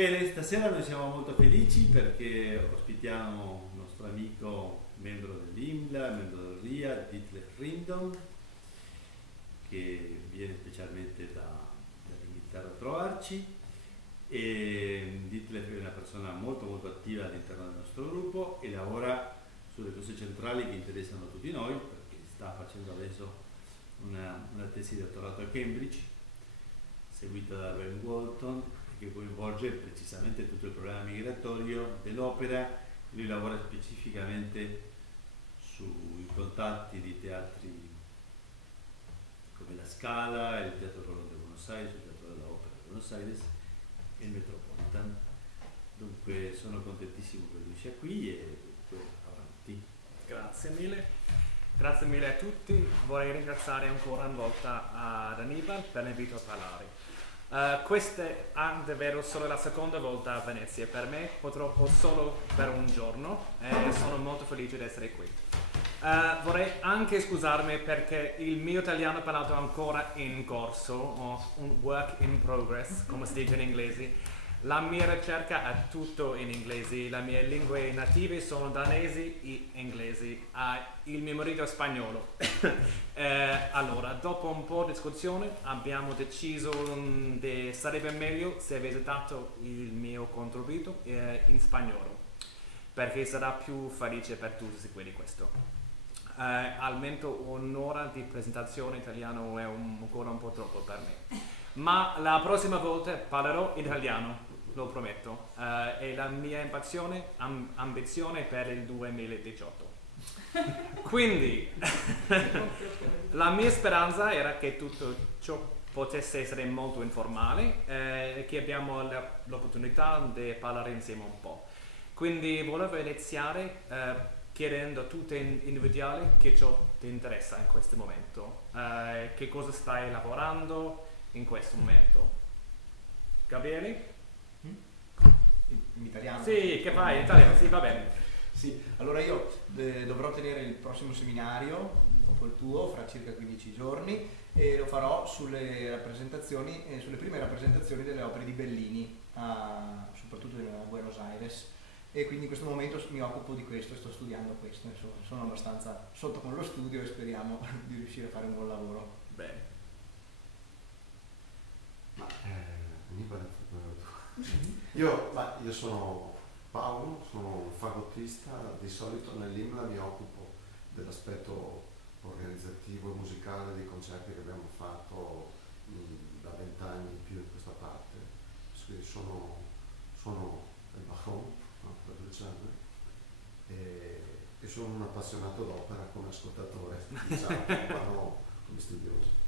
Bene, stasera noi siamo molto felici perché ospitiamo il nostro amico, membro dell'IMLA, membro del RIA, Ditlev Rindom, che viene specialmente dall'Inghilterra a trovarci. E Ditlev è una persona molto attiva all'interno del nostro gruppo e lavora sulle cose centrali che interessano a tutti noi, perché sta facendo adesso una tesi di dottorato a Cambridge, seguita da Ben Walton, che coinvolge precisamente tutto il problema migratorio dell'opera. Lui lavora specificamente sui contatti di teatri come la Scala, il Teatro Colón de Buenos Aires, il Teatro dell'Opera di Buenos Aires e il Metropolitan. Dunque sono contentissimo che lui sia qui e dunque avanti. Grazie mille a tutti. Vorrei ringraziare ancora una volta ad Annibal per l'invito a parlare. Questa è davvero solo la seconda volta a Venezia per me, purtroppo solo per un giorno, e sono molto felice di essere qui. Vorrei anche scusarmi perché il mio italiano è parlato ancora in corso, o un work in progress, come si dice in inglese. La mia ricerca è tutto in inglese, le mie lingue native sono danesi e inglesi, il mio marito è spagnolo. Allora, dopo un po' di discussione abbiamo deciso che sarebbe meglio se avessi dato il mio contributo in spagnolo, perché sarà più felice per tutti seguire questo. Almeno un'ora di presentazione in italiano è ancora un po' troppo per me, ma la prossima volta parlerò in italiano. Lo prometto, è la mia ambizione per il 2018. Quindi la mia speranza era che tutto ciò potesse essere molto informale e che abbiamo l'opportunità di parlare insieme un po'. Quindi volevo iniziare chiedendo a tutte individuali che ciò ti interessa in questo momento, che cosa stai lavorando in questo momento. Gabriele? In italiano? Sì, che fai? In italiano, sì, va bene. Sì, allora io dovrò tenere il prossimo seminario, dopo il tuo, fra circa 15 giorni, e lo farò sulle rappresentazioni, sulle prime rappresentazioni delle opere di Bellini, soprattutto a Buenos Aires, e quindi in questo momento mi occupo di questo, sto studiando questo, insomma, sono abbastanza sotto con lo studio e speriamo di riuscire a fare un buon lavoro. Bene. Io sono Paolo, sono un fagottista, di solito nell'IMLA mi occupo dell'aspetto organizzativo e musicale dei concerti che abbiamo fatto da 20 anni in più in questa parte. Quindi sono il Bachon, no, e sono un appassionato d'opera come ascoltatore, diciamo, ma non come studioso.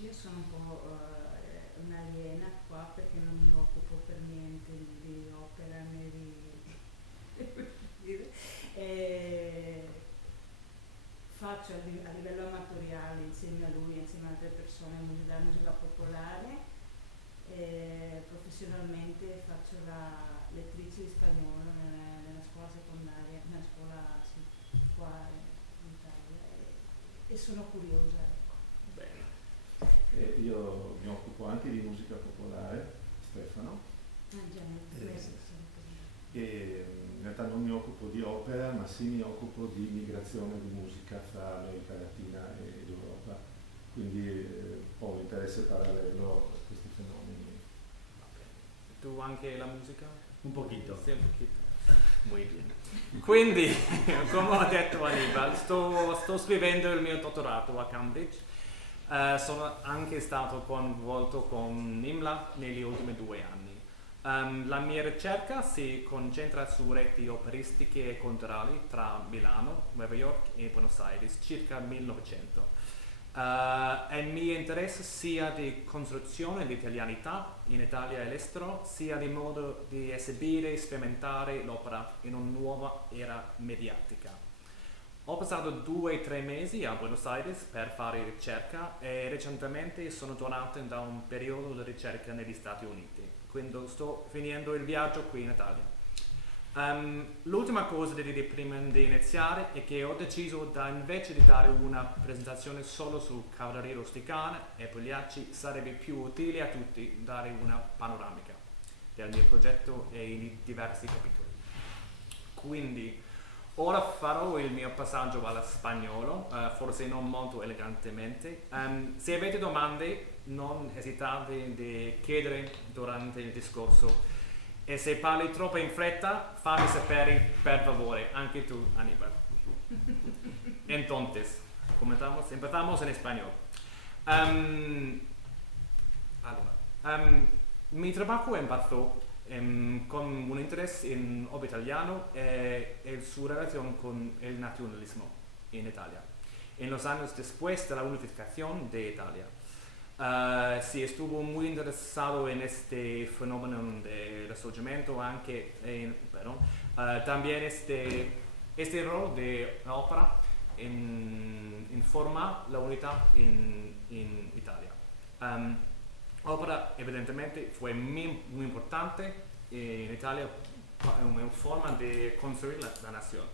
Io sono un po' un'aliena qua perché non mi occupo per niente di opera né di faccio a livello amatoriale insieme a lui, insieme a altre persone, la musica popolare. Professionalmente faccio la lettrice di spagnolo nella scuola secondaria, nella scuola qua in Italia, e sono curiosa, ecco. Io mi occupo anche di musica popolare, Stefano, e in realtà non mi occupo di opera, ma sì mi occupo di migrazione di musica fra America Latina ed Europa, quindi ho un interesse parallelo a questi fenomeni. Tu anche la musica? Un pochino. Sì, un pochino. Muy bien. Quindi, come ho detto Annibal, sto scrivendo il mio dottorato a Cambridge. Sono anche stato coinvolto con IMLA negli ultimi 2 anni. La mia ricerca si concentra su reti operistiche e culturali tra Milano, Nuova York e Buenos Aires, circa 1900. E mi interessa sia di costruzione di italianità in Italia e all'estero, sia di modo di esibire e sperimentare l'opera in una nuova era mediatica. Ho passato 2-3 mesi a Buenos Aires per fare ricerca e recentemente sono tornato da un periodo di ricerca negli Stati Uniti, quindi sto finendo il viaggio qui in Italia. L'ultima cosa da dire prima di iniziare è che ho deciso invece di dare una presentazione solo su cavalleria rusticana e Pagliacci, sarebbe più utile a tutti dare una panoramica del mio progetto e i diversi capitoli. Quindi ora farò il mio passaggio allo spagnolo, forse non molto elegantemente. Se avete domande non esitate di chiedere durante il discorso. E se parli troppo in fretta, fammi sapere per favore, anche tu, Aníbal. Entonces, empezamos en español. Mi trabajo empezó con un interés en obra italiano y su relación con el nacionalismo en Italia, en los años después de la unificación de Italia. Sí, estuvo muy interesado en este fenómeno de resurgimiento, también este rol de la ópera en formar la unidad en Italia. Ópera evidentemente fue muy importante en Italia en forma de construir la nación.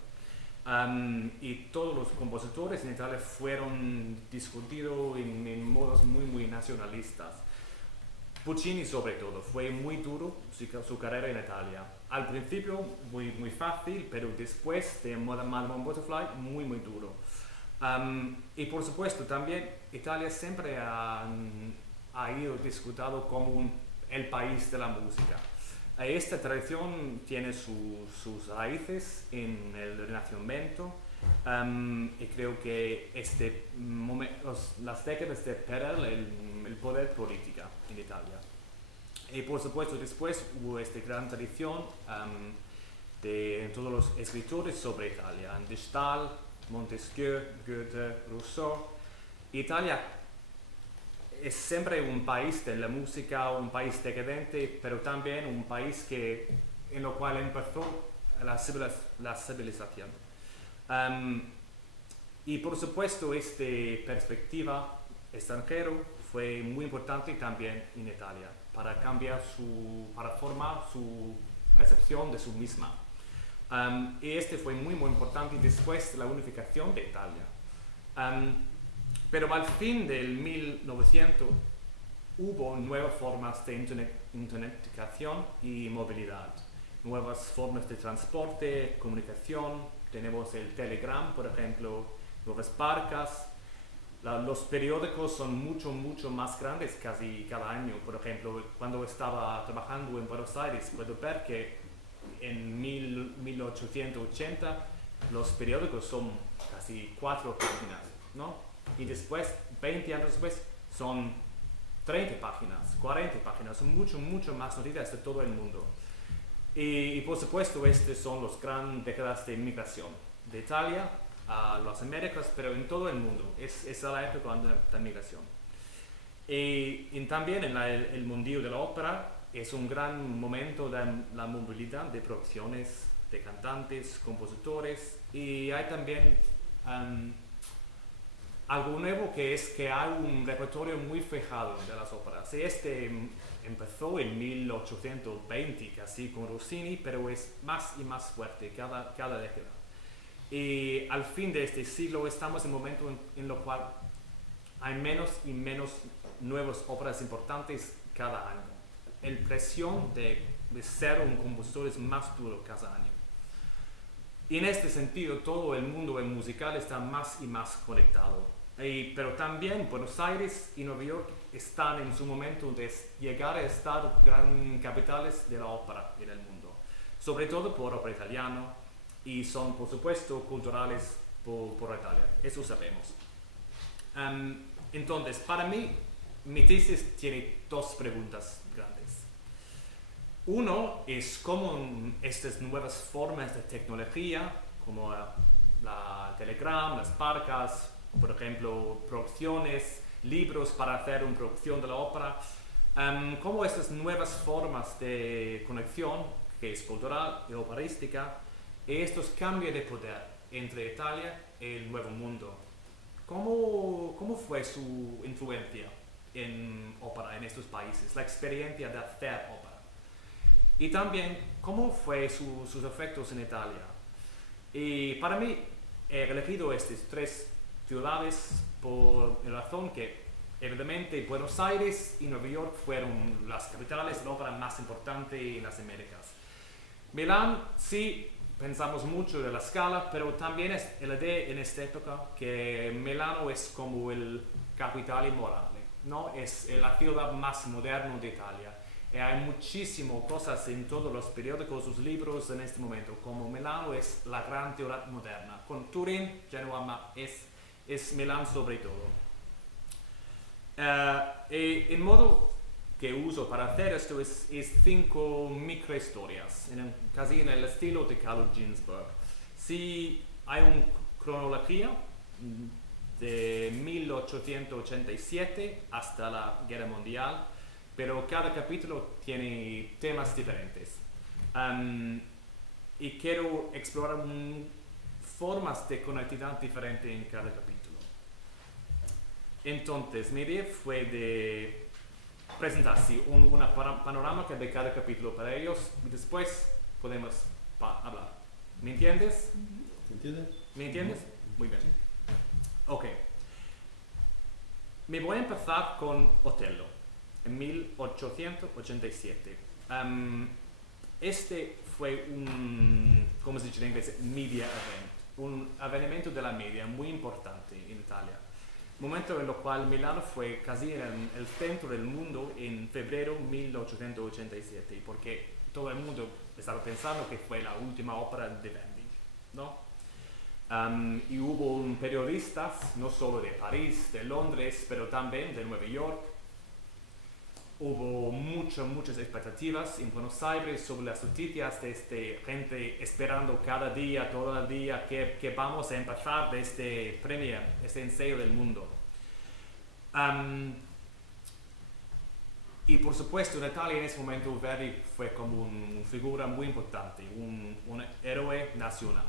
Y todos los compositores en Italia fueron discutidos en modos muy nacionalistas. Puccini sobre todo, fue muy duro su carrera en Italia. Al principio muy fácil, pero después de Madame Butterfly muy duro. Y por supuesto también Italia siempre ha ido discutido como el país de la música. Esta tradición tiene sus raíces en el Renacimiento y creo que las décadas de perder el poder político en Italia. Y por supuesto después hubo esta gran tradición de todos los escritores sobre Italia, de Stahl, Montesquieu, Goethe, Rousseau. Italia es siempre un país de la música, un país decadente, pero también un país en lo cual empezó la civilización. Y por supuesto esta perspectiva extranjera fue muy importante también en Italia para para formar su percepción de su misma. Y este fue muy importante después de la unificación de Italia. Pero al fin del 1900 hubo nuevas formas de internetización y movilidad, nuevas formas de transporte, comunicación. Tenemos el Telegram, por ejemplo, nuevas barcas. Los periódicos son mucho más grandes casi cada año. Por ejemplo, cuando estaba trabajando en Buenos Aires, puedo ver que en 1880 los periódicos son casi 4 páginas, ¿no? Y después, 20 años después, son 30 páginas, 40 páginas, son mucho más noticias de todo el mundo. Y por supuesto, estas son las grandes décadas de migración de Italia a las Américas, pero en todo el mundo. Es la época de la migración. Y también en el mundo de la ópera es un gran momento de la movilidad de producciones, de cantantes, compositores, y hay también algo nuevo que es que hay un repertorio muy fijado de las óperas. Este empezó en 1820 casi con Rossini, pero es más y más fuerte cada década. Y al fin de este siglo estamos en un momento en el cual hay menos y menos nuevas óperas importantes cada año. La presión de ser un compositor es más duro cada año. Y en este sentido todo el mundo musical está más y más conectado. Pero también Buenos Aires y Nueva York están en su momento de llegar a estar gran capitales de la ópera en el mundo, sobre todo por ópera italiana, y son por supuesto culturales por Italia, eso sabemos. Entonces, para mí, mi tesis tiene 2 preguntas grandes. Uno es cómo estas nuevas formas de tecnología, como la Telegram, las barcas, por ejemplo, producciones, libros para hacer una producción de la ópera, cómo estas nuevas formas de conexión, que es cultural y operística, y estos cambios de poder entre Italia y el Nuevo Mundo. ¿Cómo fue su influencia en ópera en estos países, la experiencia de hacer ópera? y también cómo fue sus efectos en Italia. Y para mí he elegido estas tres ciudades por la razón que evidentemente Buenos Aires y Nueva York fueron las capitales de la ópera más importantes en las Américas. Milán, sí, pensamos mucho de la Scala, pero también es la idea en esta época que Milano es como el capital inmorale, ¿no? Es la ciudad más moderna de Italia. Y hay muchísimas cosas en todos los periódicos, los libros en este momento, como Milano es la gran ciudad moderna. Con Turín, Genoa es Milán sobre todo. Y el modo que uso para hacer esto es 5 microhistorias, casi en el estilo de Carlo Ginzburg. Sí, hay una cronología de 1887 hasta la Guerra Mundial, pero cada capítulo tiene temas diferentes. Y quiero explorar formas de conectividad diferentes en cada capítulo. Entonces, mi idea fue de presentar una panorámica de cada capítulo para ellos y después podemos hablar. ¿Me entiendes? ¿Se entiende? ¿Me entiendes? Muy bien. Ok. Me voy a empezar con Otello, en 1887. Este fue ¿cómo se dice en inglés? Media event. Un avvenimento de la media muy importante en Italia. Momento en el cual Milano fue casi en el centro del mundo en febrero 1887, porque todo el mundo estaba pensando que fue la última ópera de Verdi, ¿no? Y hubo periodistas, no solo de París, de Londres, pero también de Nueva York. Hubo muchas expectativas en Buenos Aires sobre las noticias de gente esperando cada día, todo el día, que vamos a empezar de este premio, este ensayo del mundo. Y por supuesto en Italia en ese momento Verdi fue como una figura muy importante, un héroe nacional.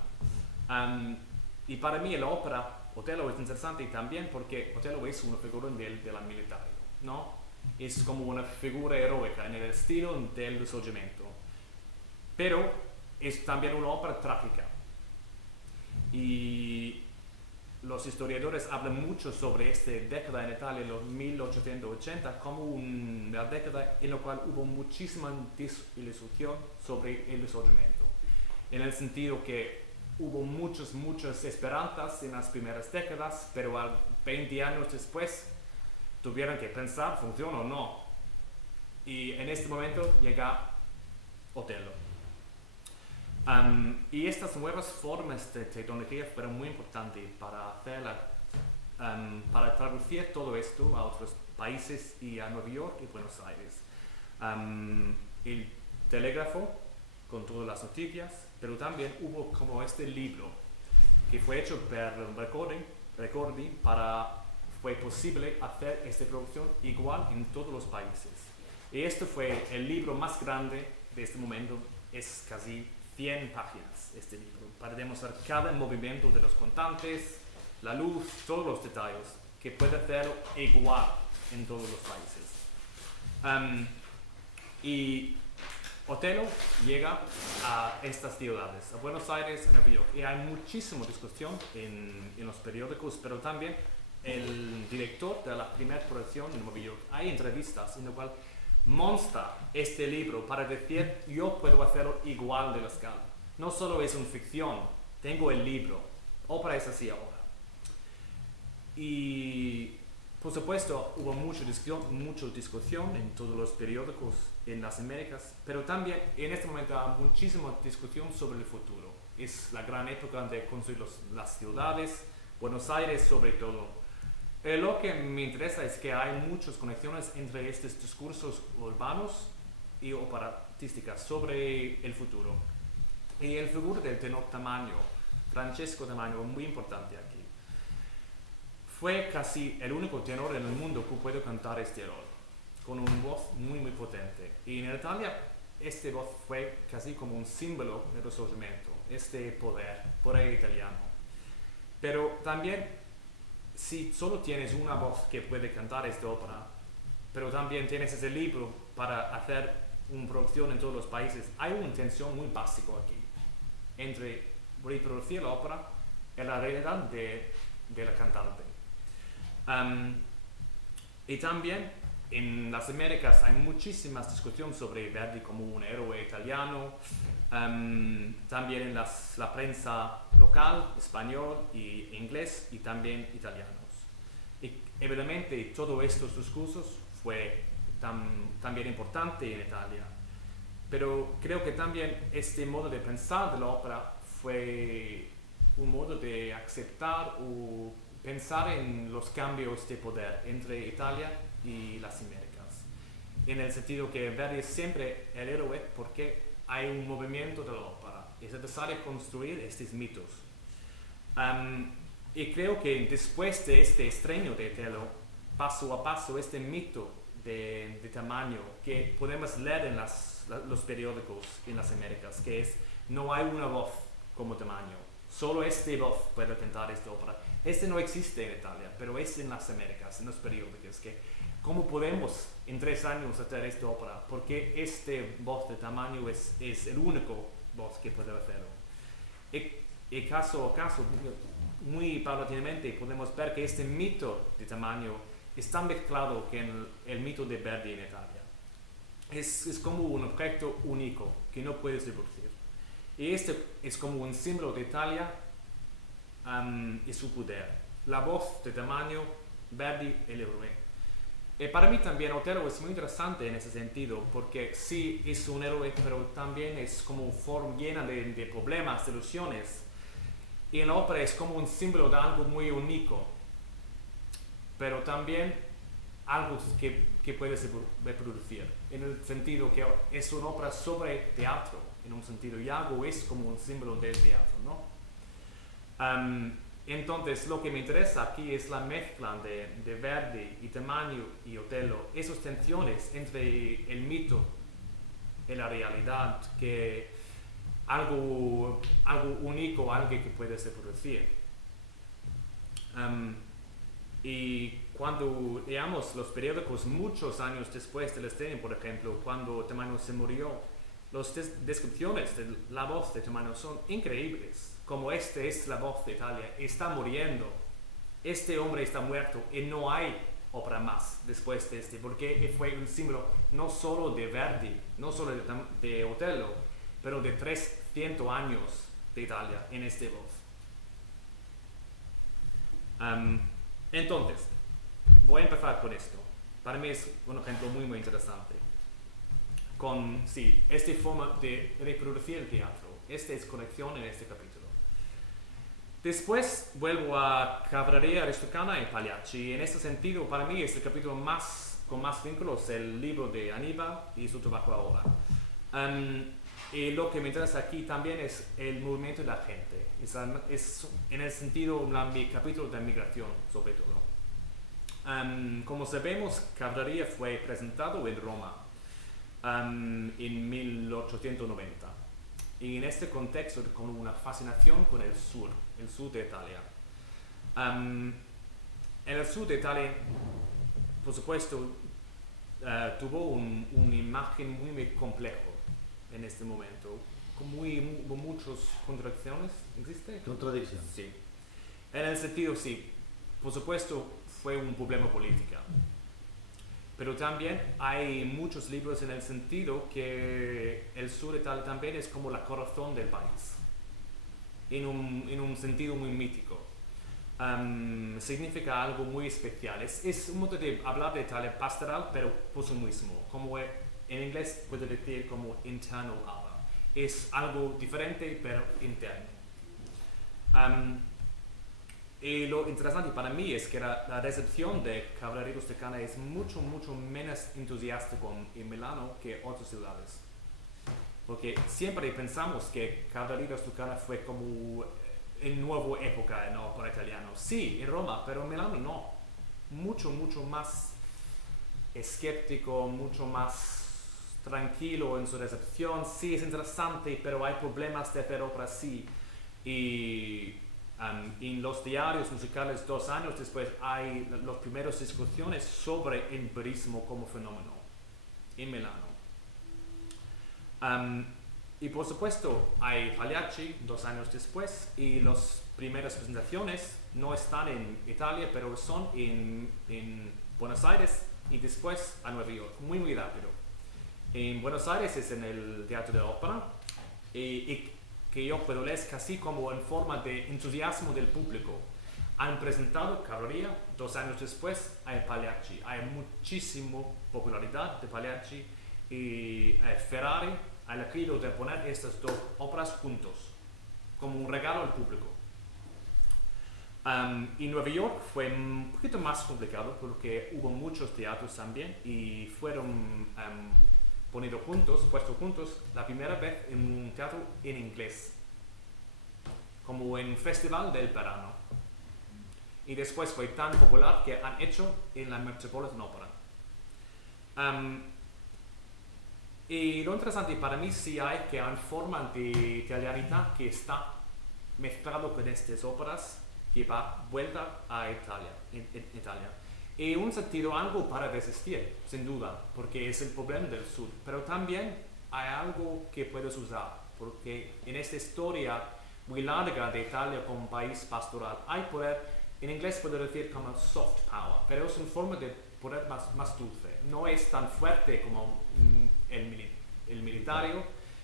Y para mí la ópera Otello es interesante también porque Otello es una figura de la militario, ¿no? Es como una figura heroica en el estilo del Risorgimento, pero es también una ópera trágica. Y los historiadores hablan mucho sobre esta década en Italia, los 1880, como una década en la cual hubo muchísima desilusión sobre el Risorgimento, en el sentido que hubo muchas esperanzas en las primeras décadas, pero 20 años después tuvieron que pensar, ¿funciona o no? Y en este momento llega Otello. Y estas nuevas formas de tecnología fueron muy importantes para para traducir todo esto a otros países y a Nueva York y Buenos Aires. El telégrafo con todas las noticias, pero también hubo como este libro que fue hecho por Recording fue posible hacer esta producción igual en todos los países. Y este fue el libro más grande de este momento, es casi 100 páginas este libro, para demostrar cada movimiento de los contantes, la luz, todos los detalles, que puede hacerlo igual en todos los países. Y Otello llega a estas ciudades, a Buenos Aires, a Nueva York, y hay muchísima discusión en los periódicos, pero también el director de la primera producción en Nueva York. Hay entrevistas en las cuales muestra este libro para decir yo puedo hacerlo igual de la Scala. No solo es una ficción, tengo el libro, ópera es así ahora. Y por supuesto hubo mucha discusión en todos los periódicos en las Américas, pero también en este momento hay muchísima discusión sobre el futuro. Es la gran época de construir las ciudades, Buenos Aires sobre todo. Lo que me interesa es que hay muchas conexiones entre estos discursos urbanos y operatísticas sobre el futuro. Y el figura del tenor Tamagno, Francesco Tamagno, es muy importante aquí. Fue casi el único tenor en el mundo que puede cantar este rol, con una voz muy potente. Y en Italia, esta voz fue casi como un símbolo del Risorgimento, este poder italiano. Pero también, si solo tienes una voz que puede cantar esta ópera, pero también tienes ese libro para hacer una producción en todos los países, hay una tensión muy básica aquí entre reproducir la ópera y la realidad de la cantante. Y también en las Américas hay muchísimas discusiones sobre Verdi como un héroe italiano, también en la prensa local, español y inglés, y también italianos. Y evidentemente todos estos discursos fue también importante en Italia, pero creo que también este modo de pensar de la ópera fue un modo de aceptar o pensar en los cambios de poder entre Italia y las Américas, en el sentido que Verdi es siempre el héroe porque hay un movimiento de la ópera, es necesario construir estos mitos. Y creo que después de este estreno de Otello, paso a paso, este mito de tamaño que podemos leer en los periódicos en las Américas, que es, no hay una voz como tamaño, solo este voz puede cantar esta ópera. Este no existe en Italia, pero es en las Américas, en los periódicos, que ¿cómo podemos en 3 años hacer esta ópera? Porque este voz de tamaño es el único voz que puede hacerlo. Y caso a caso, muy paulatinamente, podemos ver que este mito de tamaño está mezclado con el mito de Verdi en Italia. Es como un objeto único que no puedes reproducir. Y este es como un símbolo de Italia y su poder. La voz de tamaño, Verdi, el héroe. Y para mí también Otello es muy interesante en ese sentido, porque sí es un héroe, pero también es como una forma llena de problemas, de ilusiones. Y en la ópera es como un símbolo de algo muy único, pero también algo que puedes reproducir, en el sentido que es una ópera sobre teatro, en un sentido, y algo es como un símbolo del teatro, ¿no? Entonces, lo que me interesa aquí es la mezcla de Verdi y Tamaño y Otello, esas tensiones entre el mito y la realidad, que algo único, algo que puedes reproducir. Y cuando leamos los periódicos muchos años después del estreno, por ejemplo, cuando Tamaño se murió, las descripciones de la voz de Tamaño son increíbles. Como este es la voz de Italia, está muriendo, este hombre está muerto y no hay ópera más después de este, porque fue un símbolo no solo de Verdi, no solo de Otello, pero de 300 años de Italia en esta voz. Entonces, voy a empezar con esto. Para mí es un ejemplo muy interesante. Con, sí, esta forma de reproducir el teatro, esta es conexión en este capítulo. Después vuelvo a Cavalleria Aristocrata y Pagliacci. En este sentido, para mí es el capítulo con más vínculos, el libro de Aníbal y su trabajo ahora. Y lo que me interesa aquí también es el movimiento de la gente. Es en el sentido mi capítulo de migración, sobre todo. Como sabemos, Cavalleria fue presentado en Roma en 1890. Y en este contexto, con una fascinación con el sur de Italia. En el sur de Italia, por supuesto, tuvo una imagen muy compleja en este momento, con muchas contradicciones. ¿Existe? Contradicción. Sí. En el sentido, sí, por supuesto, fue un problema político. Pero también hay muchos libros en el sentido que el sur de Italia también es como la corazón del país, en un sentido muy mítico. Significa algo muy especial. Es un modo de hablar de Italia pastoral, pero por sí mismo. Como en inglés puedo decir como internal hour. Es algo diferente, pero interno. Y lo interesante para mí es que la recepción de Cavalleria Rusticana es mucho menos entusiasta en Milano que otras ciudades. Porque siempre pensamos que Cavalleria Rusticana fue como en nueva época en la ópera italiana. Sí, en Roma, pero en Milano no. Mucho más escéptico, mucho más tranquilo en su recepción. Sí, es interesante, pero hay problemas de hacer ópera así. Y en los diarios musicales 2 años después hay las primeras discusiones sobre el empirismo como fenómeno en Milano. Y por supuesto hay Pagliacci 2 años después y las primeras presentaciones no están en Italia, pero son en Buenos Aires y después a Nueva York, muy rápido. En Buenos Aires es en el Teatro de Ópera y que yo puedo leer casi como en forma de entusiasmo del público. Han presentado Cavalleria, 2 años después hay Pagliacci. Hay muchísima popularidad de Pagliacci y Ferrari ha elegido de poner estas 2 óperas juntos como un regalo al público. En Nueva York fue un poquito más complicado porque hubo muchos teatros también y fueron puestos juntos la primera vez en un teatro en inglés, como en Festival del Verano. Y después fue tan popular que han hecho en la Metropolitan Opera. Y lo interesante para mí sí hay que hay forma de italianidad que está mezclado con estas óperas que va vuelta a Italia, en Italia. Y un sentido algo para resistir, sin duda, porque es el problema del sur. Pero también hay algo que puedes usar, porque en esta historia muy larga de Italia como país pastoral hay poder, en inglés puedo decir como soft power, pero es una forma de poder más dulce. No es tan fuerte como el militario,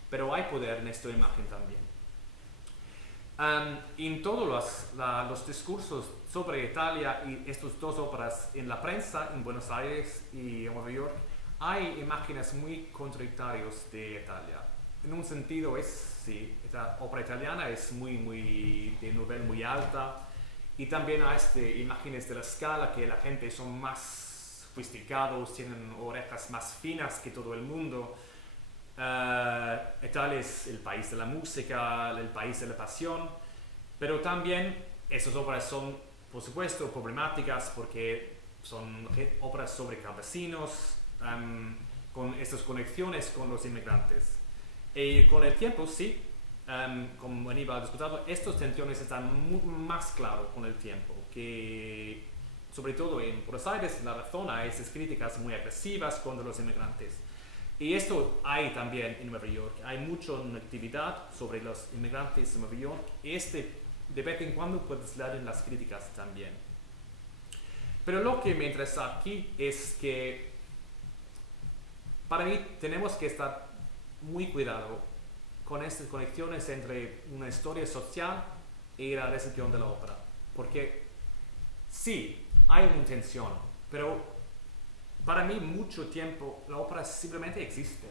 pero hay poder en esta imagen también. En todos los discursos sobre Italia y estas 2 óperas en la prensa en Buenos Aires y en Nueva York hay imágenes muy contradictorias de Italia. En un sentido sí, esta ópera italiana es de nivel muy alta y también hay imágenes de la Scala que la gente son más sofisticados, tienen orejas más finas que todo el mundo. Italia es el país de la música, el país de la pasión, pero también estas óperas son, por supuesto, problemáticas porque son óperas sobre campesinos, con estas conexiones con los inmigrantes. Y con el tiempo, sí, como Aníbal ha discutido, estas tensiones están más claras con el tiempo, que sobre todo en Buenos Aires la razón a esas críticas muy agresivas contra los inmigrantes. Y esto hay también en Nueva York. Hay mucha actividad sobre los inmigrantes en Nueva York. Y de vez en cuando puedes leer en las críticas también. Pero lo que me interesa aquí es que para mí tenemos que estar muy cuidado con estas conexiones entre una historia social y la recepción de la ópera. Porque sí, hay una tensión, pero para mí mucho tiempo la ópera simplemente existe.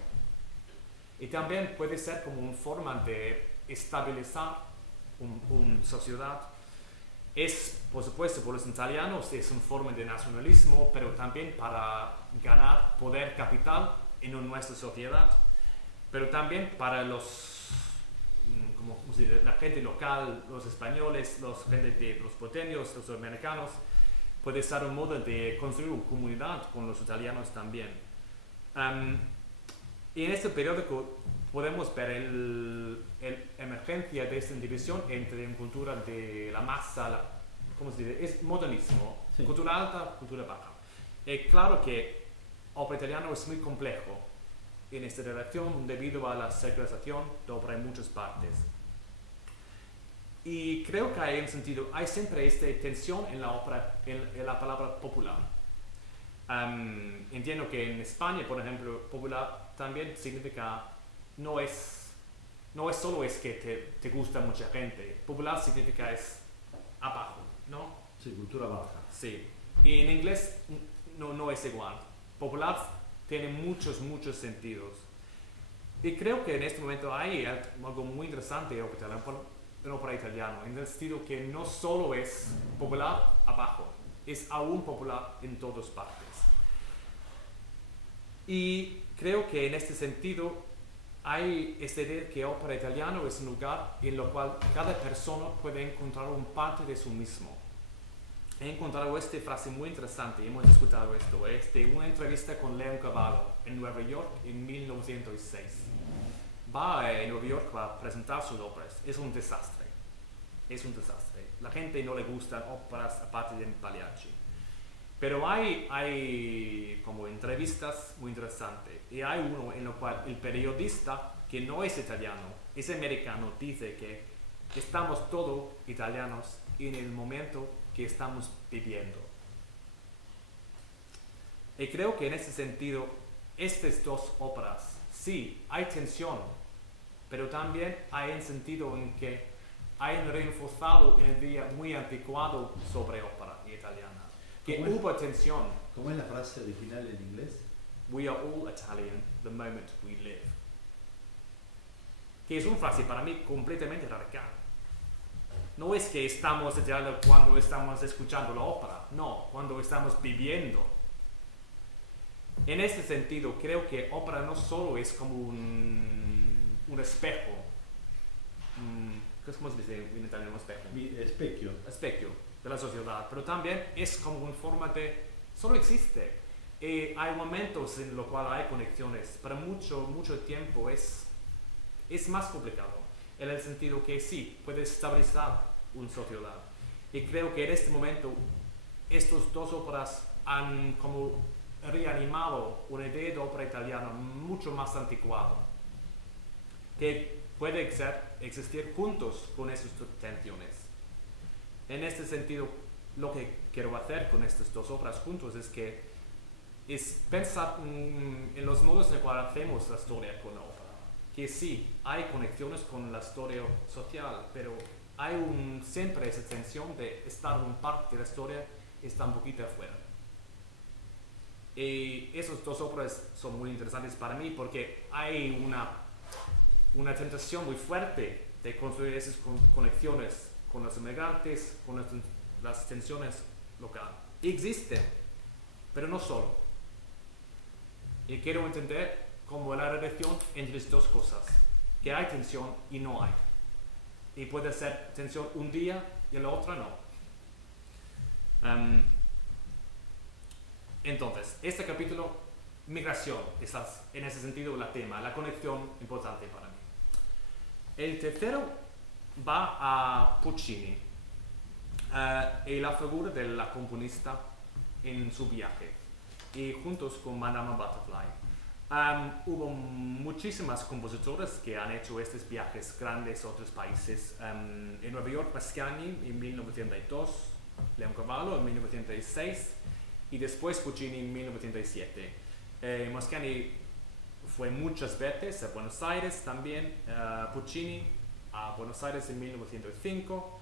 Y también puede ser como una forma de estabilizar una sociedad. Es, por supuesto, por los italianos es una forma de nacionalismo, pero también para ganar poder capital en nuestra sociedad. Pero también para la gente local, los españoles, los porteños, los americanos, puede ser un modo de construir una comunidad con los italianos también. Y en este periódico podemos ver la emergencia de esta división entre una cultura de la masa, ¿cómo se dice? Es modernismo, sí. Cultura alta, cultura baja. Es claro que ópera italiana es muy complejo en esta relación debido a la secularización de ópera en muchas partes. Y creo que hay un sentido, hay siempre esta tensión en la ópera, en la palabra popular. Entiendo que en España, por ejemplo, popular también significa, no es solo es que te gusta mucha gente. Popular significa es abajo, ¿no? Sí, cultura baja. Sí. Y en inglés no es igual. Popular tiene muchos sentidos. Y creo que en este momento hay algo muy interesante en ópera italiana, en el sentido que no solo es popular abajo, es aún popular en todas partes. Y creo que en este sentido hay esta idea que ópera italiana es un lugar en el cual cada persona puede encontrar un parte de sí mismo. He encontrado esta frase muy interesante, hemos discutido esto, es de una entrevista con Leon Cavallo en Nueva York en 1906. Va a Nueva York a presentar sus óperas, es un desastre, la gente no le gustan óperas aparte de Pagliacci. Pero hay como entrevistas muy interesantes y hay uno en el cual el periodista, que no es italiano, es americano, dice que estamos todos italianos en el momento que estamos viviendo. Y creo que en ese sentido, estas dos óperas, sí, hay tensión, pero también hay un sentido en que hay un reforzado en el día muy anticuado sobre ópera italiana. Que hubo tensión. ¿Cómo es la frase original en inglés? We are all Italian the moment we live. Que es una frase para mí completamente radical. No es que estamos italianos cuando estamos escuchando la ópera, no, cuando estamos viviendo. En este sentido, creo que ópera no solo es como un espejo. ¿Cómo se dice en italiano espejo? Specchio. Especchio de la sociedad, pero también es como una forma de... solo existe. Y hay momentos en los cuales hay conexiones, pero mucho tiempo es más complicado, en el sentido que sí, puede estabilizar una sociedad. Y creo que en este momento, estas dos óperas han como reanimado una idea de ópera italiana mucho más anticuada, que puede existir juntos con esas tensiones. En este sentido, lo que quiero hacer con estas dos obras juntos es pensar en los modos en los cuales hacemos la historia con la ópera. Que sí, hay conexiones con la historia social, pero hay siempre esa tensión de estar en parte de la historia y estar un poquito afuera. Y esas dos obras son muy interesantes para mí porque hay una tentación muy fuerte de construir esas conexiones con los inmigrantes, con las tensiones locales. Existen, pero no solo. Y quiero entender como la relación entre las dos cosas, que hay tensión y no hay. Y puede ser tensión un día y la otra no. Entonces, este capítulo, migración, es en ese sentido el tema, la conexión importante para mí. El tercero va a Puccini y la figura de la componista en su viaje, y juntos con Madama Butterfly. Hubo muchísimas compositoras que han hecho estos viajes grandes a otros países. En Nueva York, Mascagni en 1902, Leoncavallo en 1906 y después Puccini en 1907. Mascagni fue muchas veces a Buenos Aires también, Puccini a Buenos Aires en 1905.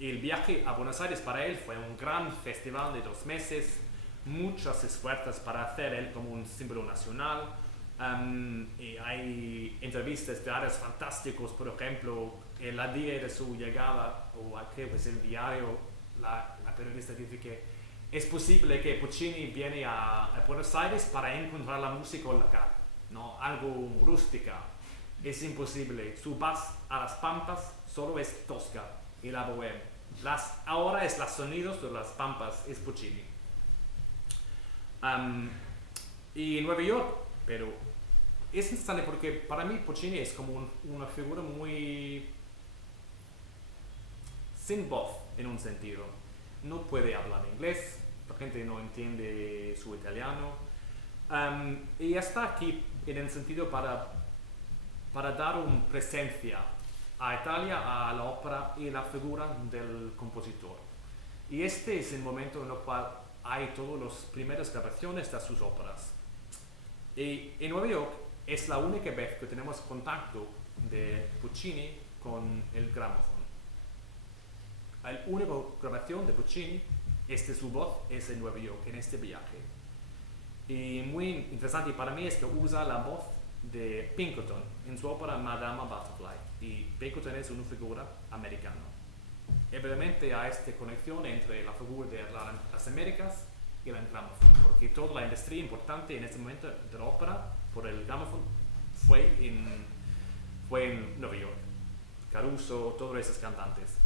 El viaje a Buenos Aires para él fue un gran festival de 2 meses, muchos esfuerzos para hacer él como un símbolo nacional. Y hay entrevistas de áreas fantásticos, por ejemplo, el día de su llegada, o creo que es el diario, la periodista dice que es posible que Puccini viene a Buenos Aires para encontrar la música local, ¿no? Algo rústica. Es imposible. Su vas a las Pampas solo es Tosca y la Bohème. Ahora es los sonidos de las Pampas, es Puccini. Y en Nueva York, pero es interesante porque para mí Puccini es como una figura muy sin voz en un sentido. No puede hablar inglés, la gente no entiende su italiano, y está aquí en el sentido para dar una presencia a Italia, a la ópera y la figura del compositor. Y este es el momento en el cual hay todas las primeras grabaciones de sus óperas. Y en Nueva York es la única vez que tenemos contacto de Puccini con el gramophone. La única grabación de Puccini es de su voz, es en Nueva York, en este viaje. Y muy interesante para mí es que usa la voz de Pinkerton en su ópera Madama Butterfly. Y Pinkerton es una figura americana. Evidentemente hay esta conexión entre la figura de las Américas y el gramophone, porque toda la industria importante en este momento de la ópera por el gramophone fue en Nueva York. Caruso, todos esos cantantes.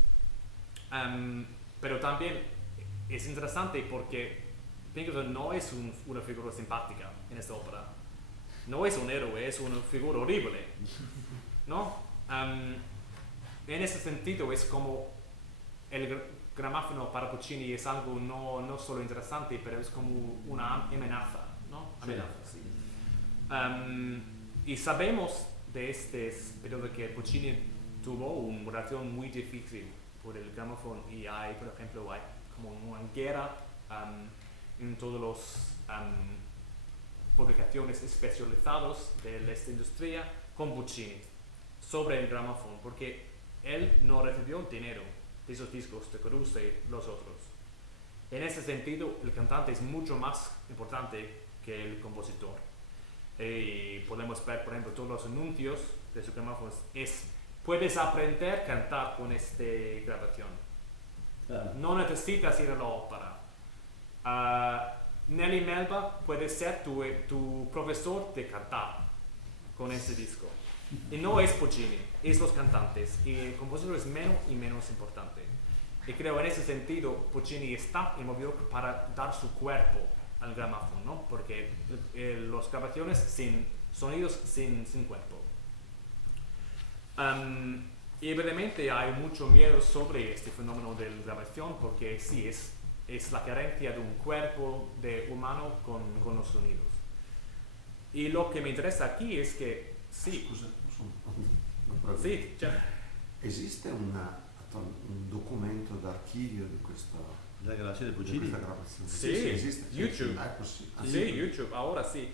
Pero también es interesante porque Pinkerton no es una figura simpática en esta ópera. No es un héroe, es una figura horrible, ¿no? En ese sentido es como el gramáfono para Puccini es algo no solo interesante, pero es como una amenaza, ¿no? Amenaza, sí. Y sabemos de este periodo que Puccini tuvo una relación muy difícil por el gramófono y hay, por ejemplo, hay como una guerra en todas las publicaciones especializadas de esta industria con Puccini sobre el gramófono, porque él no recibió dinero de esos discos de Caruso y los otros. En ese sentido, el cantante es mucho más importante que el compositor. Y podemos ver, por ejemplo, todos los anuncios de su gramófono puedes aprender a cantar con esta grabación. Claro. No necesitas ir a la ópera. Nelly Melba puede ser tu profesor de cantar con este disco. Y no es Puccini, es los cantantes. Y el compositor es menos y menos importante. Y creo en ese sentido Puccini está en Nueva York para dar su cuerpo al gramófono, ¿no? Porque las grabaciones sin sonidos sin cuerpo. Y evidentemente hay mucho miedo sobre este fenómeno de la grabación porque sí, es la carencia de un cuerpo humano con los sonidos. Y lo que me interesa aquí es que sí. Scusa, Sì, cioè, esiste un documento d'archivio di questa, La grabación de di Puccini, questa grabazione? Sì, esiste. YouTube. Ecco, sì. Ah, sí, YouTube, ahora sí.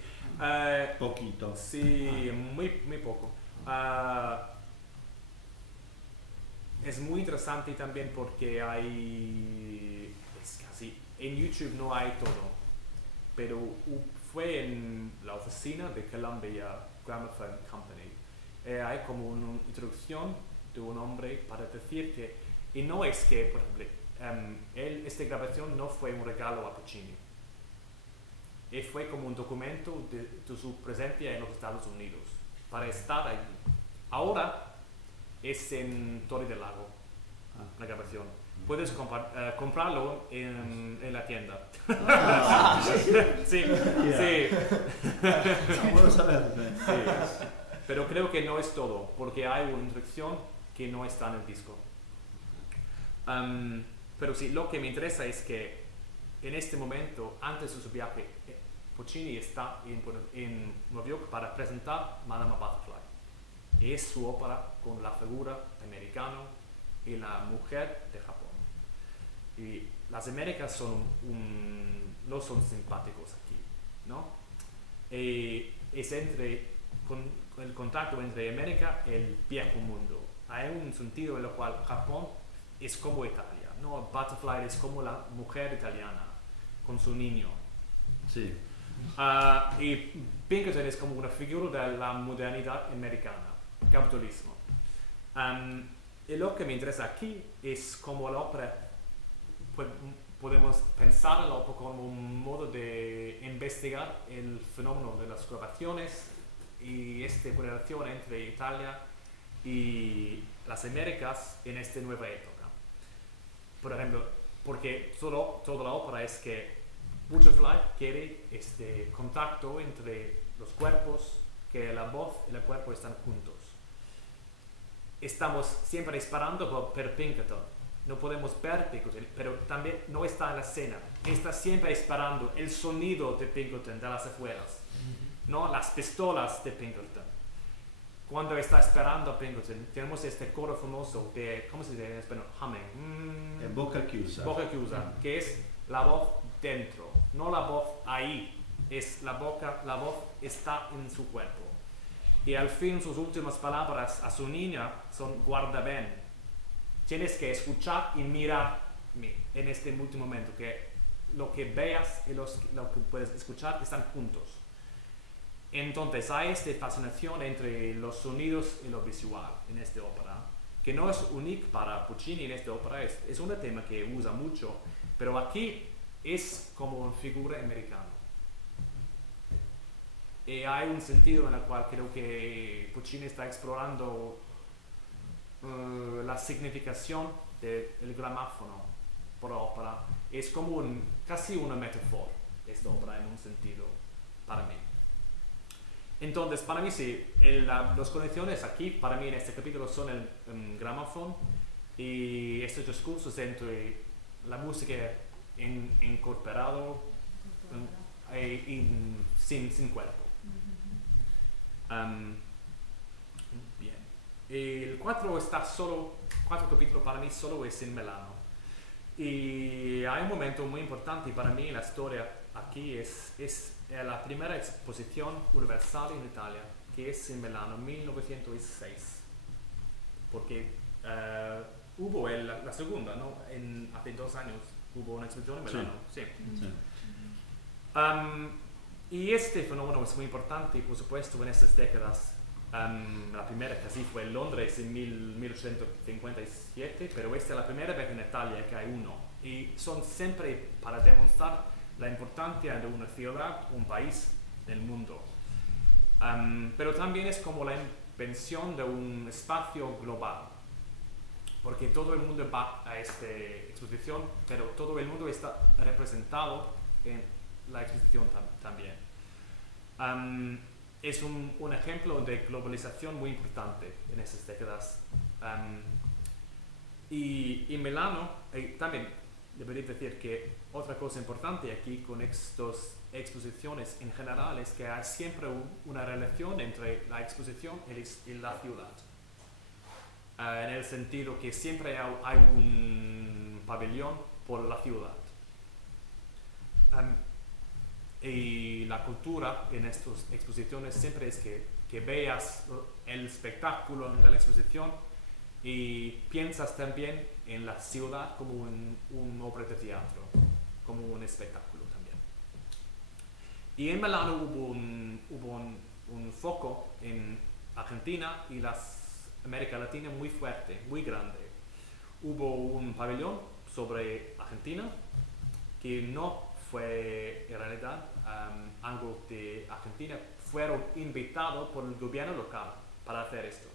poquito. Sí, muy poco. Es muy interesante también porque en YouTube no hay todo, pero fue en la oficina de Columbia Gramophone Company. Hay como una introducción de un hombre para decir que, y no es que, por ejemplo, esta grabación no fue un regalo a Puccini, fue como un documento de su presencia en los Estados Unidos, para estar allí. Ahora es en Torre del Lago, la grabación. Puedes comprarlo en la tienda. Sí, sí. Bueno saberlo. Sí. Pero creo que no es todo, porque hay una instrucción que no está en el disco. Pero sí, lo que me interesa es que en este momento, antes de su viaje, Puccini está en Nueva York para presentar Madama Butterfly. Es su ópera con la figura americana y la mujer de Japón. Y las Américas no son simpáticos aquí, ¿no? Es el contacto entre América y el viejo mundo. Hay un sentido en el cual Japón es como Italia, ¿no? Butterfly es como la mujer italiana con su niño. Sí. Y Pinkerton es como una figura de la modernidad americana, capitalismo. Y lo que me interesa aquí es cómo la ópera podemos pensar en la ópera como un modo de investigar el fenómeno de las grabaciones y esta relación entre Italia y las Américas en esta nueva época. Por ejemplo, porque toda la ópera es que Butterfly quiere este contacto entre los cuerpos, que la voz y el cuerpo están juntos. Estamos siempre esperando por Pinkerton. No podemos ver Pinkerton, pero también no está en la escena. Está siempre esperando el sonido de Pinkerton de las afueras, ¿no? Las pistolas de Pinkerton. Cuando está esperando a Pinkerton, tenemos este coro famoso de, ¿cómo se dice en español? Humming. Boca chiusa. Boca chiusa, que es la voz dentro, no la voz ahí. Es la voz está en su cuerpo. Y al fin sus últimas palabras a su niña son guarda bien. Tienes que escuchar y mirarme en este último momento, que lo que veas y lo que puedes escuchar están juntos. Entonces hay esta fascinación entre los sonidos y lo visual en esta ópera, que no es único para Puccini en esta ópera, es un tema que usa mucho, pero aquí es como una figura americana. Y hay un sentido en el cual creo que Puccini está explorando la significación del gramófono por la ópera. Es como casi una metáfora esta ópera en un sentido para mí. Entonces, para mí sí, las conexiones aquí, para mí en este capítulo son el gramófono y estos discursos entre la música incorporado sin cuerpo. Bien. El 4 capítulo para mí solo es en Milano. Y hay un momento muy importante para mí en la historia aquí, es la primera exposición universal en Italia, que es en Milano, 1906. Porque hubo la segunda, ¿no? Hace 2 años hubo una exposición en Milano. Sí. Y este fenómeno es muy importante, por supuesto, en estas décadas. La primera que sí fue en Londres en 1857, pero esta es la primera vez en Italia que hay uno. Y son siempre para demostrar la importancia de una ciudad, un país, del mundo. Pero también es como la invención de un espacio global. Porque todo el mundo va a esta exposición, pero todo el mundo está representado en la exposición también. Es un ejemplo de globalización muy importante en esas décadas. Y en Milano, también debería decir que otra cosa importante aquí con estas exposiciones en general es que hay siempre una relación entre la exposición y la ciudad. En el sentido que siempre hay un pabellón por la ciudad. Y la cultura en estas exposiciones siempre es que veas el espectáculo de la exposición y piensas también en la ciudad como una obra de teatro, como un espectáculo también. Y en Milano hubo un foco en Argentina y América Latina muy fuerte, muy grande. Hubo un pabellón sobre Argentina que no fue en realidad algo de Argentina, fueron invitados por el gobierno local para hacer esto.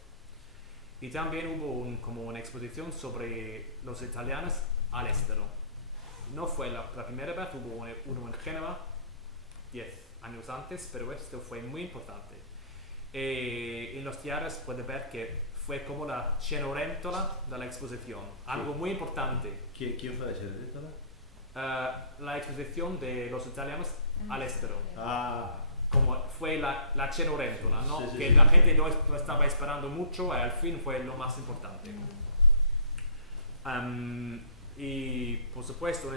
Y también hubo como una exposición sobre los italianos al exterior. No fue la primera vez, hubo uno en Génova 10 años antes, pero esto fue muy importante. En los diarios puede ver que fue como la Cenerentola de la exposición, algo muy importante. ¿Quién fue la Cenerentola? La exposición de los italianos al exterior. Como fue la Cenerentola, ¿no? Sí, que la gente no estaba esperando mucho y al fin fue lo más importante. Y por supuesto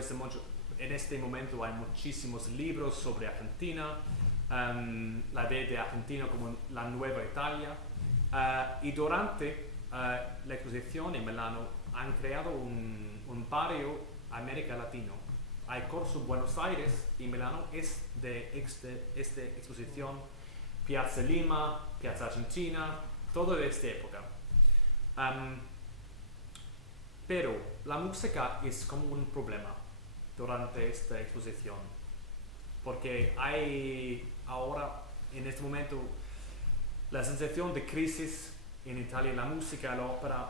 en este momento hay muchísimos libros sobre Argentina, la idea de Argentina como la nueva Italia, y durante la exposición en Milano han creado un barrio América Latino. Hay Corso Buenos Aires y Milano es de esta exposición, Piazza Lima, Piazza Argentina, todo de esta época. Pero la música es como un problema durante esta exposición, porque hay ahora, en este momento, la sensación de crisis en Italia, la música, la ópera.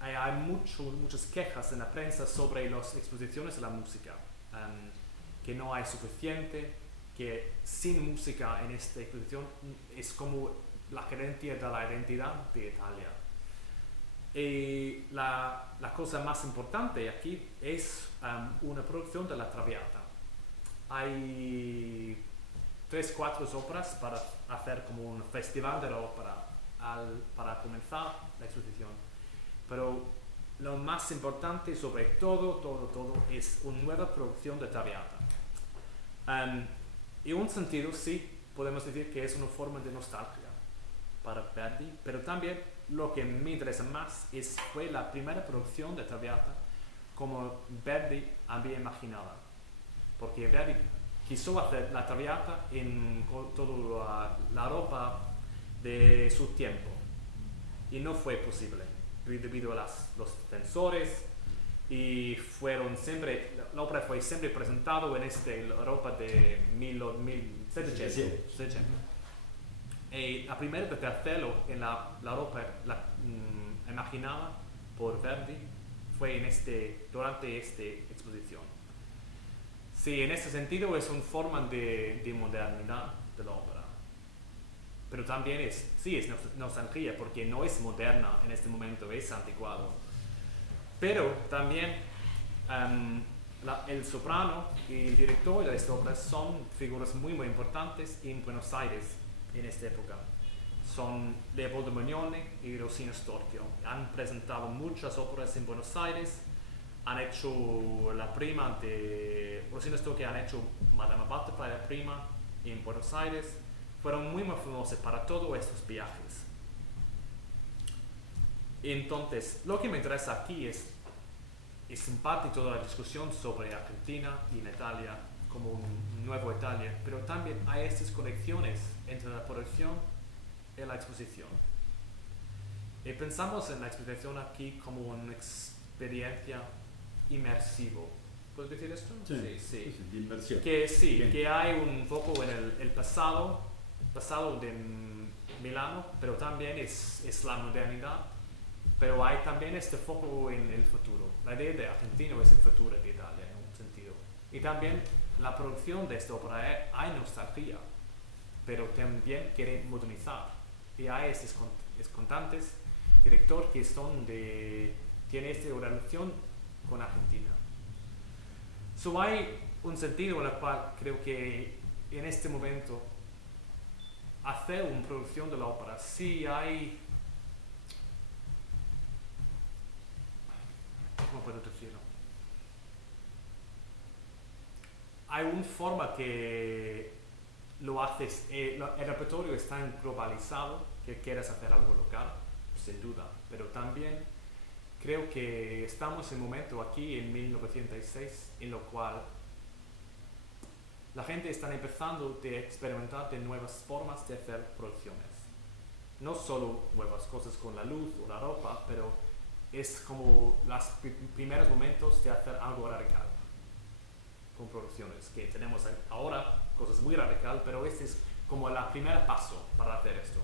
Hay muchas quejas en la prensa sobre las exposiciones de la música, que no hay suficiente, que sin música en esta exposición es como la carencia de la identidad de Italia. Y la cosa más importante aquí es una producción de la Traviata. Hay 3-4 óperas para hacer como un festival de la ópera para comenzar la exposición. Pero lo más importante sobre todo es una nueva producción de Traviata. En un sentido sí, podemos decir que es una forma de nostalgia para Verdi, pero también lo que me interesa más fue la primera producción de Traviata como Verdi había imaginado. Porque Verdi quiso hacer la Traviata en toda la Europa de su tiempo y no fue posible debido a los censores, y la ópera fue siempre presentada en Europa de 1700. Y la primera vez de hacerlo en la Europa imaginada por Verdi fue durante esta exposición. Sí, en ese sentido es una forma de modernidad de la ópera. Pero también es nostalgia porque no es moderna en este momento, es anticuado. Pero también el soprano y el director de esta obra son figuras muy importantes en Buenos Aires en esta época. Son Leopoldo Magnone y Rosina Storchio. Han presentado muchas óperas en Buenos Aires. Han hecho la prima de Rosina Storchio, han hecho Madama Butterfly, la prima en Buenos Aires. Fueron muy famosas para todos estos viajes. Entonces, lo que me interesa aquí es en parte toda la discusión sobre Argentina y Italia como un nuevo Italia, pero también hay estas conexiones entre la producción y la exposición. Y pensamos en la exposición aquí como una experiencia inmersiva. ¿Puedes decir esto? Sí, de inmersión. Que hay un poco en el pasado de Milano, pero también es la modernidad, pero hay también este foco en el futuro. La idea de Argentina es el futuro de Italia en un sentido. Y también la producción de esta obra hay nostalgia, pero también quiere modernizar. Y hay estos constantes director que tiene esta relación con Argentina. So hay un sentido en el cual creo que en este momento hacer una producción de la ópera, sí hay, ¿cómo puedo decirlo? Hay una forma que lo haces, el repertorio es tan globalizado que quieres hacer algo local, sin duda, pero también creo que estamos en un momento aquí en 1906 en lo cual la gente está empezando a experimentar de nuevas formas de hacer producciones. No solo nuevas cosas con la luz o la ropa, pero es como los primeros momentos de hacer algo radical con producciones, que tenemos ahora cosas muy radicales, pero este es como el primer paso para hacer esto.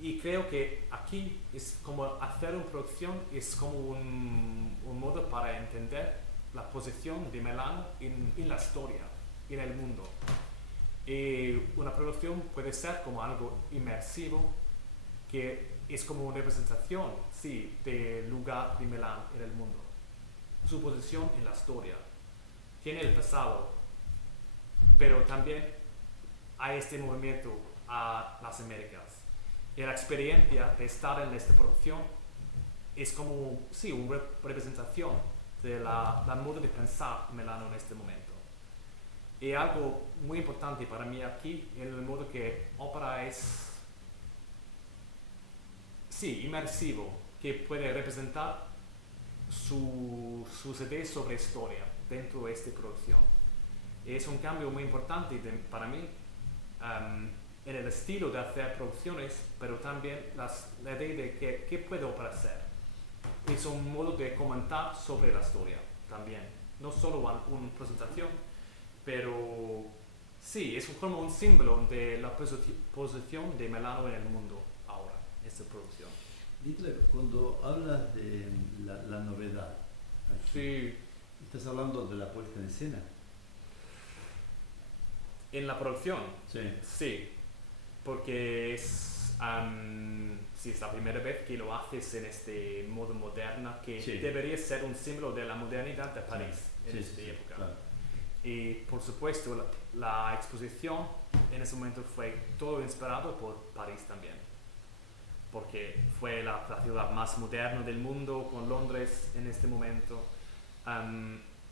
Y creo que aquí es como hacer una producción, es como un modo para entender la posición de Milano en la historia, en el mundo. Y una producción puede ser como algo inmersivo, que es como una representación, sí, del lugar de Milano en el mundo. Su posición en la historia. Tiene el pasado, pero también hay este movimiento a las Américas. Y la experiencia de estar en esta producción es como, sí, una representación de la modo de pensar Milano en este momento. Y algo muy importante para mí aquí, en el modo que ópera es, sí, inmersivo, que puede representar sus ideas sobre historia dentro de esta producción. Y es un cambio muy importante para mí en el estilo de hacer producciones, pero también la idea de qué puede ópera hacer. Es un modo de comentar sobre la historia también, no solo una presentación, pero sí, es como un símbolo de la posición de Milano en el mundo ahora, esta producción. Hitler, cuando hablas de la novedad, aquí, Sí. ¿estás hablando de la puesta en escena? En la producción, Sí. sí, porque es la primera vez que lo haces en este modo moderno, que Sí. debería ser un símbolo de la modernidad de París en esta época. Claro. Y por supuesto la exposición en ese momento fue todo inspirado por París también, porque fue la ciudad más moderna del mundo con Londres en este momento.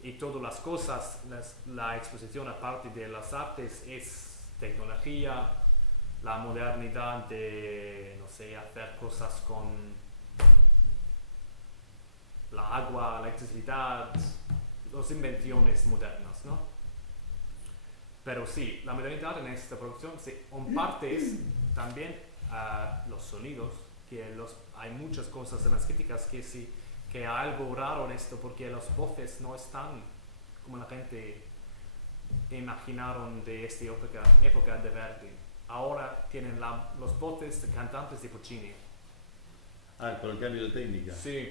Y todas las cosas, la exposición aparte de las artes es tecnología, la modernidad de, no sé, hacer cosas con la agua, la electricidad, las invenciones modernas, ¿no? Pero sí, la modernidad en esta producción, sí, en parte es también los sonidos, que hay muchas cosas en las críticas que sí, que hay algo raro en esto, porque las voces no están como la gente imaginaron de esta época de Verdi. Ahora tienen los voces de cantantes de Puccini. Ah, con el cambio de técnica. Sí,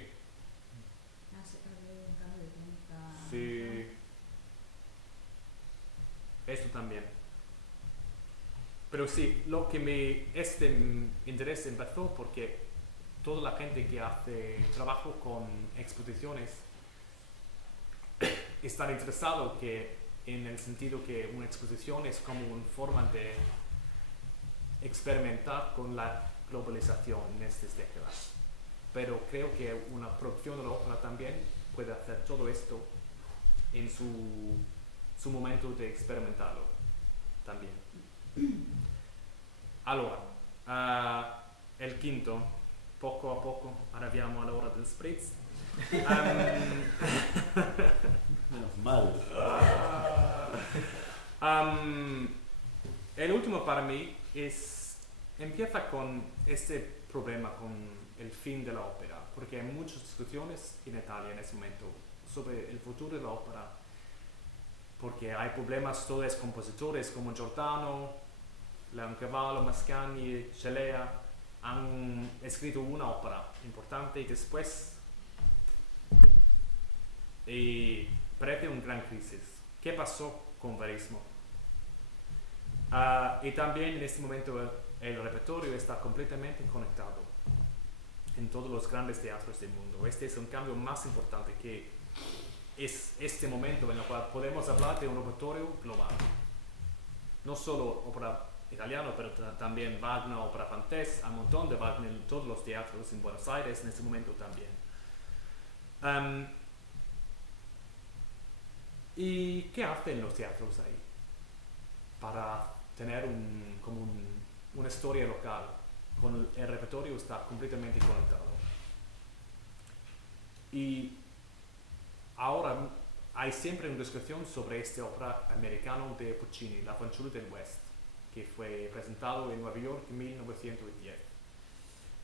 Se prevede un cambio de técnica. sí. Esto también. Pero sí, lo que este interés empezó porque toda la gente que hace trabajo con exposiciones están interesados en el sentido que una exposición es como una forma de experimentar con la globalización en estas décadas. Pero creo que una producción de la ópera también puede hacer todo esto en su momento de experimentarlo también. Allora, el quinto, poco a poco arriviamo all'ora del spritz. Menos mal. El último para mí empieza con este problema con el fin de la ópera, porque hay muchas discusiones en Italia en este momento sobre el futuro de la ópera, porque hay problemas, todos los compositores como Giordano, Leoncavallo, Mascagni, Celea han escrito una ópera importante y después parece una gran crisis. ¿Qué pasó con Verismo? Y también en este momento el repertorio está completamente conectado en todos los grandes teatros del mundo. Este es un cambio más importante, que es este momento en el cual podemos hablar de un repertorio global. No solo ópera italiana, pero también Wagner, ópera francés, un montón de Wagner en todos los teatros en Buenos Aires en este momento también. ¿Y qué hacen los teatros ahí para tener una historia local? Con el repertorio está completamente conectado. Y ahora hay siempre una discusión sobre esta ópera americana de Puccini, La fanciulla del West, que fue presentado en Nueva York en 1910.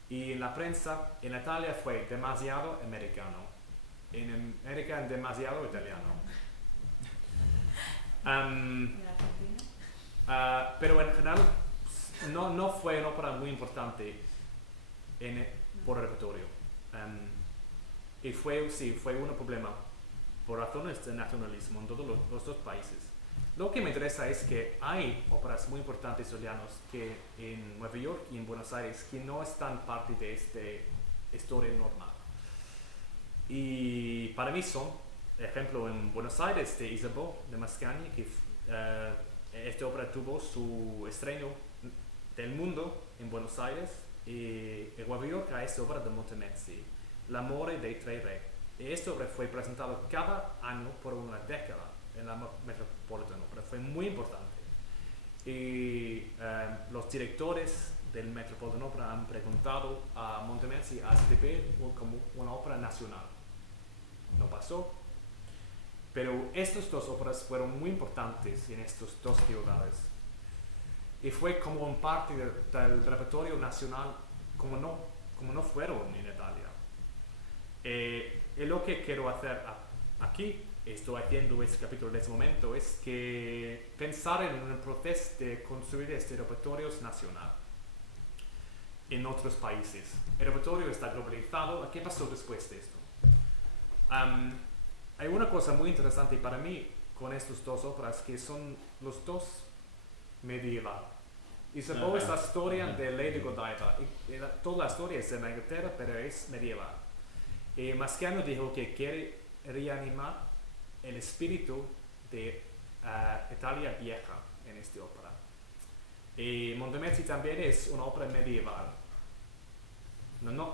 Y en la prensa en Italia fue demasiado americano, en América demasiado italiano. Pero en general no fue una ópera muy importante por el repertorio. Y fue un problema por razones de nacionalismo en todos los dos países. Lo que me interesa es que hay óperas muy importantes italianas que en Nueva York y en Buenos Aires que no están parte de esta historia normal. Y para mí son, ejemplo, en Buenos Aires de Isabeau de Mascagni, que esta ópera tuvo su estreno del mundo en Buenos Aires, y en Nueva York a esta obra de Montemezzi, L'amore dei tre re. Y esta obra fue presentada cada año por una década en la Metropolitan Opera. Fue muy importante. Y los directores del Metropolitan Opera han preguntado a Montemezzi a escribir como una ópera nacional. No pasó. Pero estas dos óperas fueron muy importantes en estas dos ciudades. Y fue como un parte del repertorio nacional como no fueron en Italia. Y lo que quiero hacer aquí, estoy haciendo este capítulo en este momento, es que pensar en un proceso de construir este repertorio nacional en otros países. El repertorio está globalizado. ¿Qué pasó después de esto? Hay una cosa muy interesante para mí con estas dos óperas, que son los dos medieval. Isabeau es la historia de Lady Godiva. Toda la historia es en Inglaterra, pero es medieval. Y Mascagni dijo que quiere reanimar el espíritu de Italia vieja en esta ópera. Y Montemezzi también es una ópera medieval.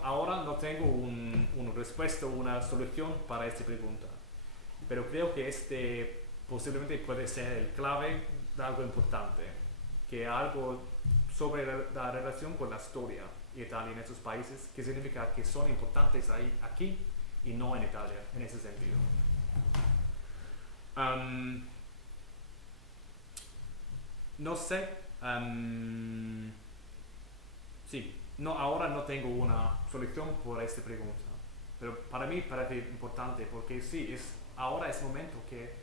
Ahora no tengo una respuesta o una solución para esta pregunta, pero creo que este posiblemente puede ser el clave de algo importante, que algo sobre la relación con la historia de Italia en estos países, que significa que son importantes aquí y no en Italia, en ese sentido. No sé, ahora no tengo una solución por esta pregunta, pero para mí parece importante, porque sí, ahora es momento que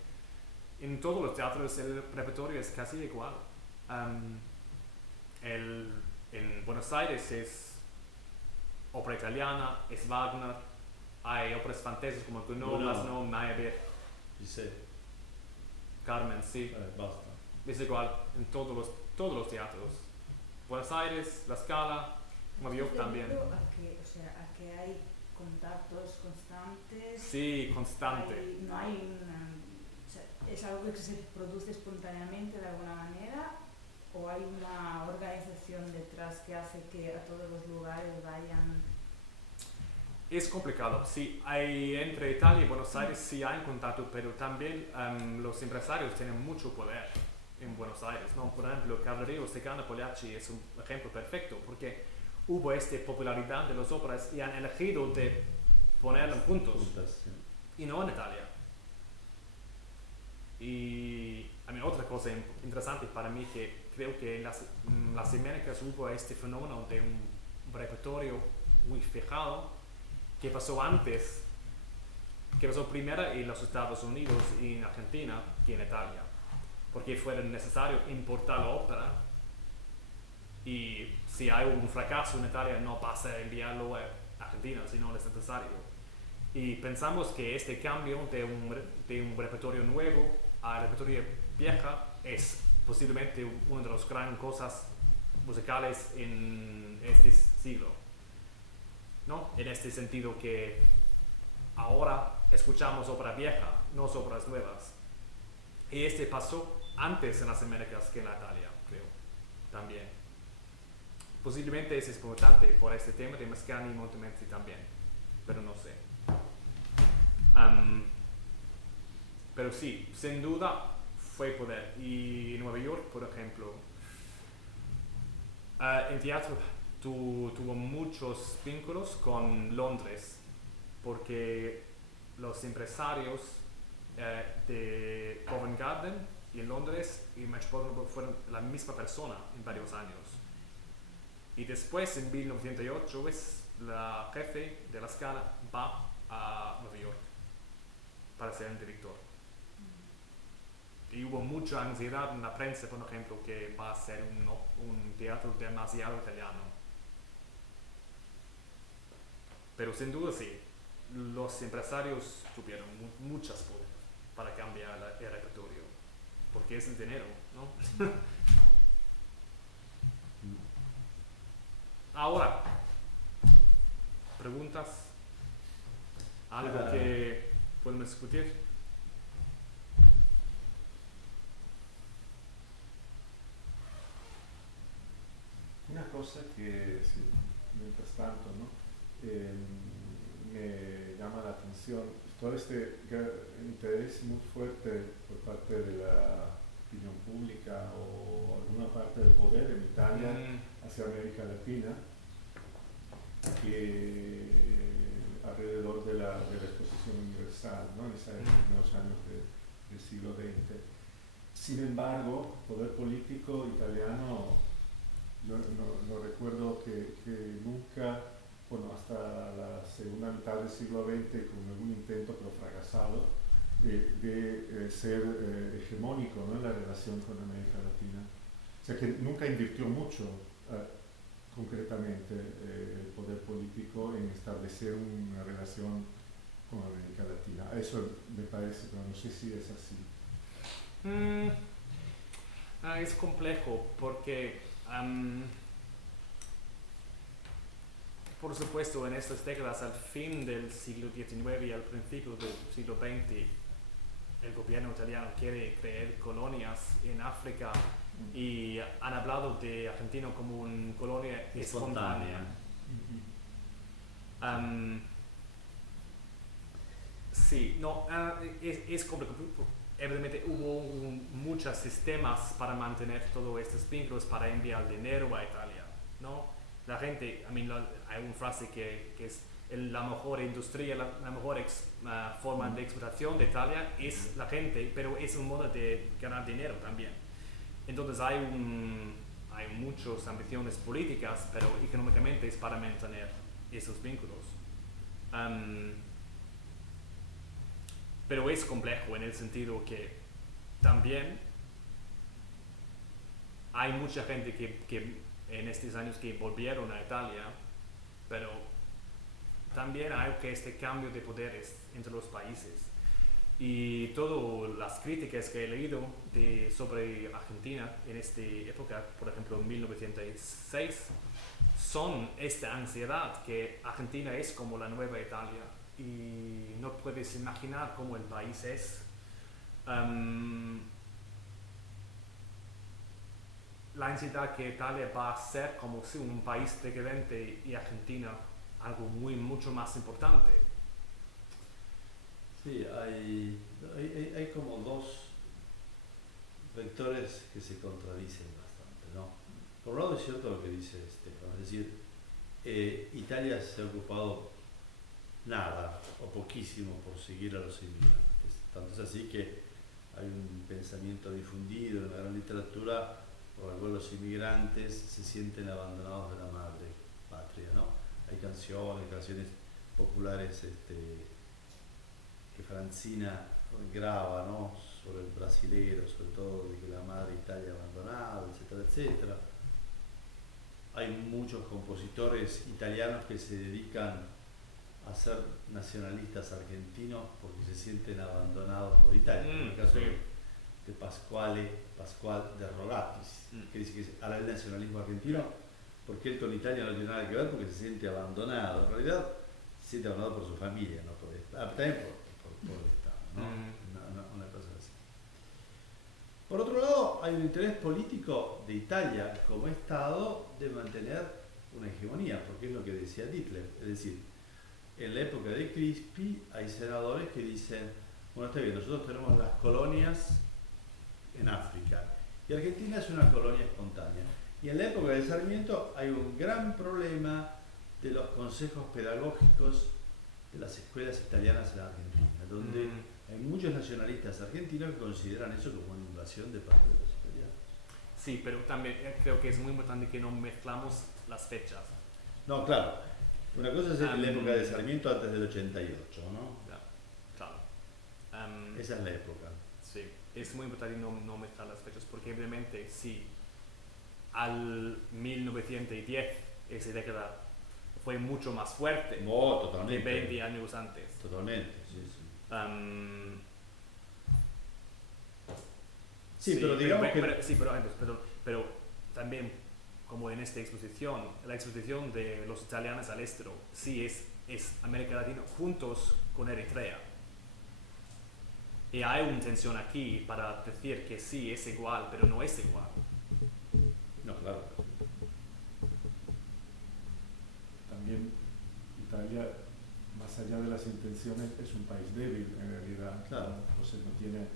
en todos los teatros el repertorio es casi igual. En Buenos Aires es ópera italiana, es Wagner, hay óperas francesas como Gounod, Massenet, Meyerbeer, Carmen, sí. Basta. Es igual en todos los teatros. Buenos Aires, La Scala, Nueva York también. Debido a que, sea, a que hay contactos constantes. Sí, constante. No hay o sea, es algo que se produce espontáneamente de alguna manera, o hay una organización detrás que hace que a todos los lugares vayan. Es complicado, sí, hay entre Italia y Buenos Aires sí hay contacto, pero también los empresarios tienen mucho poder en Buenos Aires, ¿no? Por ejemplo, Cavalleria Rusticana Pagliacci es un ejemplo perfecto, porque hubo esta popularidad de las óperas y han elegido de ponerlo en puntos, Sí. y no en Italia. Y otra cosa interesante para mí que creo que en las Américas hubo este fenómeno de un repertorio muy fijado que pasó antes, que pasó primero en los Estados Unidos y en Argentina que en Italia, porque fue necesario importar la ópera y si hay un fracaso en Italia no pasa a enviarlo a Argentina, sino es necesario. Y pensamos que este cambio de un repertorio nuevo a repertorio vieja es posiblemente una de las grandes cosas musicales en este siglo, ¿no? En este sentido que ahora escuchamos ópera vieja, no óperas nuevas. Y este pasó antes en las Américas que en la Italia, creo, también. Posiblemente es importante por este tema de Mascagni y Montemezzi también, pero no sé. Pero sí, sin duda fue poder. Y en Nueva York, por ejemplo, el teatro tuvo muchos vínculos con Londres, porque los empresarios de Covent Garden y en Londres y Metropolitan fueron la misma persona en varios años. Y después, en 1908, la jefe de la Scala va a Nueva York para ser el director. Y hubo mucha ansiedad en la prensa, por ejemplo, que va a ser un teatro demasiado italiano. Pero sin duda sí, los empresarios tuvieron muchas poder para cambiar el repertorio, porque es el dinero, ¿no? Ahora, ¿preguntas? ¿Algo que podemos discutir? Una cosa que, sí, mientras tanto, ¿no? Me llama la atención todo este interés muy fuerte por parte de la opinión pública o alguna parte del poder en Italia hacia América Latina, que alrededor de la exposición universal, ¿no? En los años del siglo XX. Sin embargo, el poder político italiano, yo no recuerdo que nunca, bueno, hasta la segunda mitad del siglo XX, con algún intento pero fracasado, de ser hegemónico, ¿no? En la relación con América Latina. O sea que nunca invirtió mucho concretamente el poder político en establecer una relación con América Latina. Eso me parece, pero no sé si es así. Es complejo porque por supuesto en estas décadas al fin del siglo XIX y al principio del siglo XX el gobierno italiano quiere crear colonias en África y han hablado de Argentina como una colonia espontánea. Sí, no, es complicado. Evidentemente hubo muchos sistemas para mantener todos estos vínculos, para enviar dinero a Italia, ¿no? La gente, hay una frase que es la mejor industria, la mejor forma de explotación de Italia es la gente, pero es un modo de ganar dinero también. Entonces hay muchas ambiciones políticas, pero económicamente es para mantener esos vínculos. Pero es complejo en el sentido que también hay mucha gente que en estos años que volvieron a Italia, pero también hay que este cambio de poderes entre los países. Y todas las críticas que he leído sobre Argentina en esta época, por ejemplo en 1906, son esta ansiedad que Argentina es como la nueva Italia y no puedes imaginar cómo el país es. La ansiedad que Italia va a ser como si un país decadente y Argentina algo mucho más importante. Sí, hay como dos vectores que se contradicen bastante, ¿no? Por un lado es cierto lo que dice Stefano, es decir, Italia se ha ocupado nada o poquísimo por seguir a los inmigrantes. Tanto es así que hay un pensamiento difundido en la gran literatura por el cual los inmigrantes se sienten abandonados de la madre patria, ¿no? Hay canciones populares que Francina graba, ¿no? Sobre el brasilero, sobre todo de que la madre Italia abandonada, etcétera, etcétera. Hay muchos compositores italianos que se dedican a ser nacionalistas argentinos porque se sienten abandonados por Italia. En el caso de Pascual de Rogatis, que dice que habla del nacionalismo argentino porque él con Italia no tiene nada que ver porque se siente abandonado. En realidad se siente abandonado por su familia, no por también por el Estado, ¿no? Una cosa así. Por otro lado, hay un interés político de Italia como Estado de mantener una hegemonía, porque es lo que decía Hitler, es decir, en la época de Crispi hay senadores que dicen, bueno, está bien, nosotros tenemos las colonias en África y Argentina es una colonia espontánea. Y en la época de Sarmiento hay un gran problema de los consejos pedagógicos de las escuelas italianas en Argentina, donde hay muchos nacionalistas argentinos que consideran eso como una invasión de parte de los italianos. Sí, pero también creo que es muy importante que no mezclamos las fechas. No, claro. Una cosa es la época de Sarmiento antes del 88, ¿no? Claro. Esa es la época. Sí, es muy importante no mezclar las fechas, porque obviamente si al 1910 esa década fue mucho más fuerte totalmente. de 20 años antes. Totalmente, sí, sí. Sí, pero digamos pero también como en esta exposición, la exposición de los italianos al este, sí es América Latina juntos con Eritrea. Y hay una tensión aquí para decir que sí es igual, pero no es igual. No, claro. También Italia, más allá de las intenciones, es un país débil en realidad. Claro. O sea, no tiene,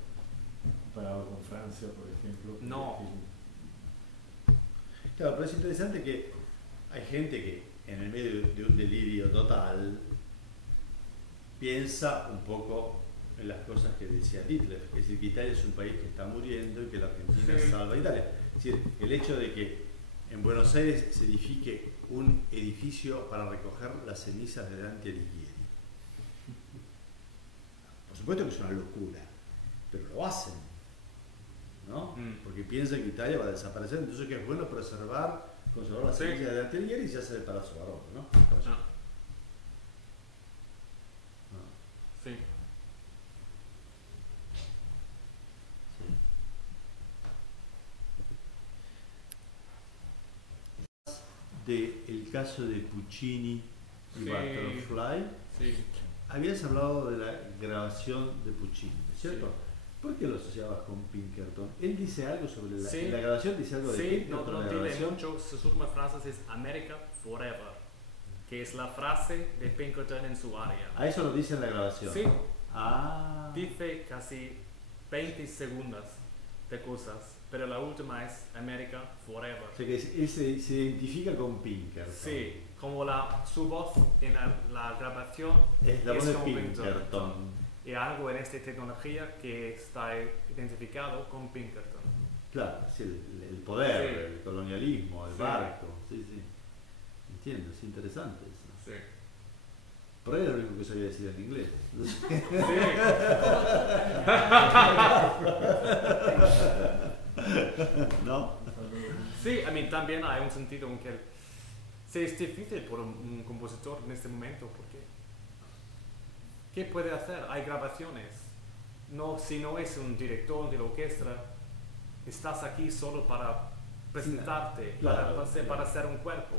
comparado con Francia, por ejemplo. No. Claro, pero es interesante que hay gente que en el medio de un delirio total piensa un poco en las cosas que decía Hitler, es decir, que Italia es un país que está muriendo y que la Argentina salva a Italia. Es decir, el hecho de que en Buenos Aires se edifique un edificio para recoger las cenizas de Dante Alighieri. Por supuesto que es una locura, pero lo hacen, ¿no? Porque piensan que Italia va a desaparecer, entonces que es bueno conservar las cenizas de Dante Alighieri y se hace el Palazzo Barocco, ¿no? Sí. El caso de Puccini y Butterfly, habías hablado de la grabación de Puccini, ¿cierto? Sí. ¿Por qué lo asociabas con Pinkerton? Él dice algo sobre la grabación, dice algo de Pinkerton. No tiene mucho, sus últimas frases es America Forever, que es la frase de Pinkerton en su área. ¿A eso lo dice en la grabación? Sí. Ah. Dice casi 20 segundos de cosas, pero la última es America Forever. O sea que él se identifica con Pinkerton. Sí, como su voz en la grabación es la voz de como Pinkerton. Y algo en esta tecnología que está identificado con Pinkerton. Claro, sí, el poder, el colonialismo, el barco. Sí. Entiendo, es interesante eso. Sí. Por ahí era lo único que sabía decir en inglés. ¿No? Sí, a mí también hay un sentido en que es difícil por un compositor en este momento porque ¿qué puede hacer? Hay grabaciones No, si no es un director de la orquesta, estás aquí solo para presentarte, Claro, para hacer un cuerpo.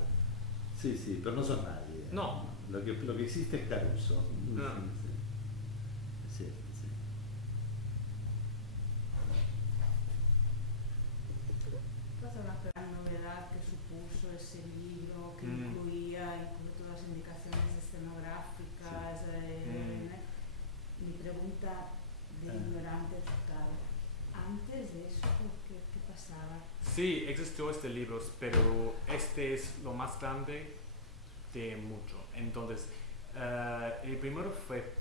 Sí, sí, pero no sos nadie. No. Lo que existe es Caruso. No. Sí, sí. ¿Puedes hablar de la novedad que supuso ese libro, que Mm. incluía incluso todas las indicaciones escenográficas? Mi pregunta de ignorante total. Antes de eso, ¿qué pasaba? Sí, existió este libro, pero este es lo más grande de mucho. Entonces, el primero fue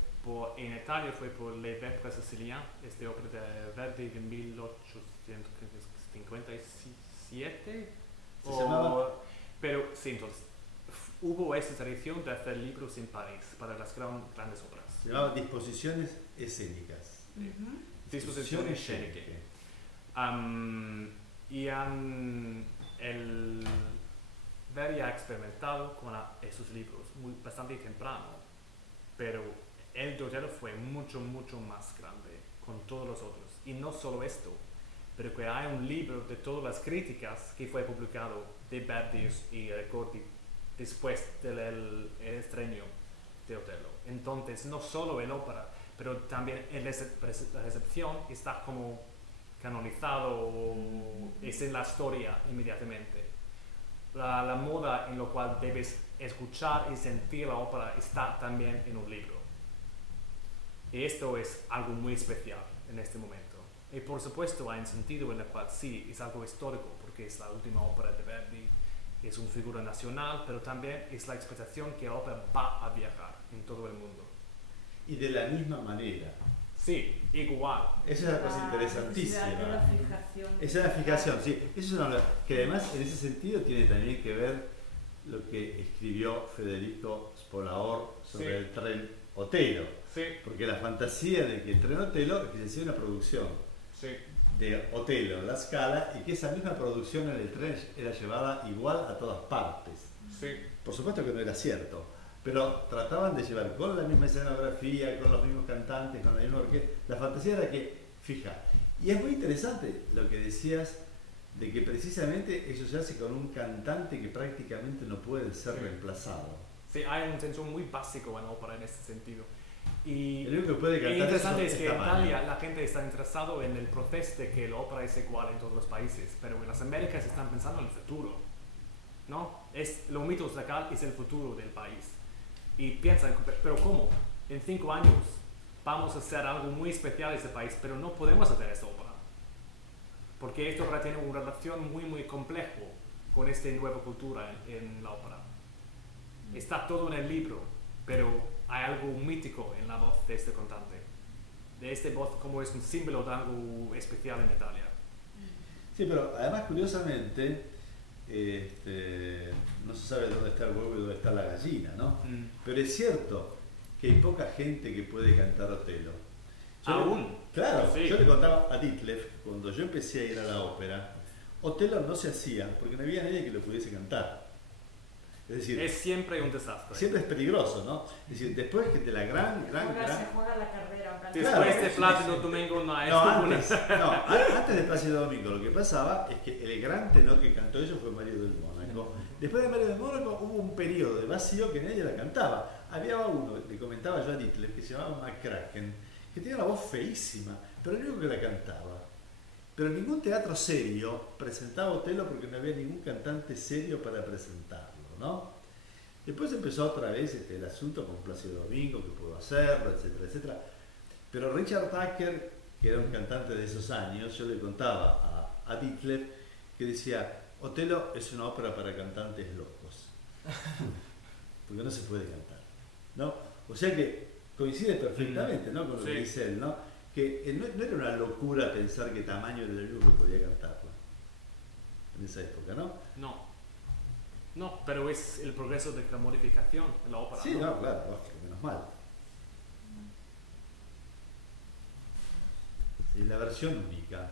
en Italia fue por Le Vepres Siciliane, este obra de Verdi de 1857. ¿Se llamaba? Pero sí, entonces, hubo esta tradición de hacer libros en París para las grandes obras. Se llamaba Disposiciones Escénicas. Disposiciones escénicas. Y el Verdi ha experimentado con esos libros bastante temprano, pero el de Otello fue mucho más grande con todos los otros. Y no solo esto, pero que hay un libro de todas las críticas que fue publicado de Verdi y Ricordi después del estreno de Otello. Entonces, no solo el ópera, pero también la recepción está como canonizado, es en la historia inmediatamente. La moda en la cual debes escuchar y sentir la ópera está también en un libro. Y esto es algo muy especial en este momento. Y por supuesto hay un sentido en el cual sí, es algo histórico, porque es la última ópera de Verdi, es una figura nacional, pero también es la expectación que la ópera va a viajar en todo el mundo. Y de la misma manera. Sí, igual. Esa es una cosa interesantísima. De la fijación. Esa es la fijación, sí. Eso es una, que además en ese sentido tiene también que ver lo que escribió Federico Spolaor sobre Sí. el tren Otello. Sí, Porque la fantasía de que el tren Otello es que se hacía una producción sí. de Otello en La Scala y que esa misma producción en el tren era llevada igual a todas partes. Sí. Por supuesto que no era cierto, pero trataban de llevar con la misma escenografía, con los mismos cantantes, con la misma orquesta. La fantasía era que, fija, y es muy interesante lo que decías de que precisamente eso se hace con un cantante que prácticamente no puede ser reemplazado. Sí, hay un tensión muy básico en la ópera en este sentido. Y El único que puede lo cantar interesante es que en tamaño. Italia la gente está interesado en el proceso de que la ópera es igual en todos los países, pero en las Américas están pensando en el futuro, ¿no? Los mitos de acá es el futuro del país. Y piensan, pero ¿cómo? En 5 años vamos a hacer algo muy especial en ese país, pero no podemos hacer esta ópera. Porque esto tiene una relación muy complejo con esta nueva cultura en la ópera. Está todo en el libro, pero hay algo mítico en la voz de este cantante. De esta voz como es un símbolo de algo especial en Italia. Sí, pero además curiosamente no se sabe dónde está el huevo y dónde está la gallina, ¿no? Pero es cierto que hay poca gente que puede cantar Otello. Claro, Sí. yo le contaba a Ditlev, cuando yo empecé a ir a la ópera, Otello no se hacía porque no había nadie que lo pudiese cantar. Es decir, Es siempre un desastre. siempre es peligroso, ¿no? Es decir, después que de la gran... Se juega la carrera. un Después Claro, de sí, Plácido sí. Domingo no hay No, ninguna. antes de Plácido Domingo lo que pasaba es que el gran tenor que cantó eso fue Mario del Mónaco. Después de Mario del Mónaco hubo un periodo de vacío que nadie la cantaba. Había uno, le comentaba yo a Ditlev, que se llamaba McCracken, que tenía una voz feísima, pero el único que la cantaba. Pero ningún teatro serio presentaba Otello porque no había ningún cantante serio para presentarlo, ¿no? Después empezó otra vez el asunto con Plácido Domingo, que pudo hacerlo, etcétera, etcétera. Pero Richard Tucker, que era un cantante de esos años, yo le contaba a Ditlev que decía, Otello es una ópera para cantantes locos, porque no se puede cantar, ¿no? O sea que coincide perfectamente, ¿no? Con lo que dice él, ¿no? Que no era una locura pensar que Tamaño era el único que podía cantarla en esa época, ¿no? No, pero es el progreso de la modificación en la ópera. Sí, no, claro, lógico, menos mal. Sí, la versión única.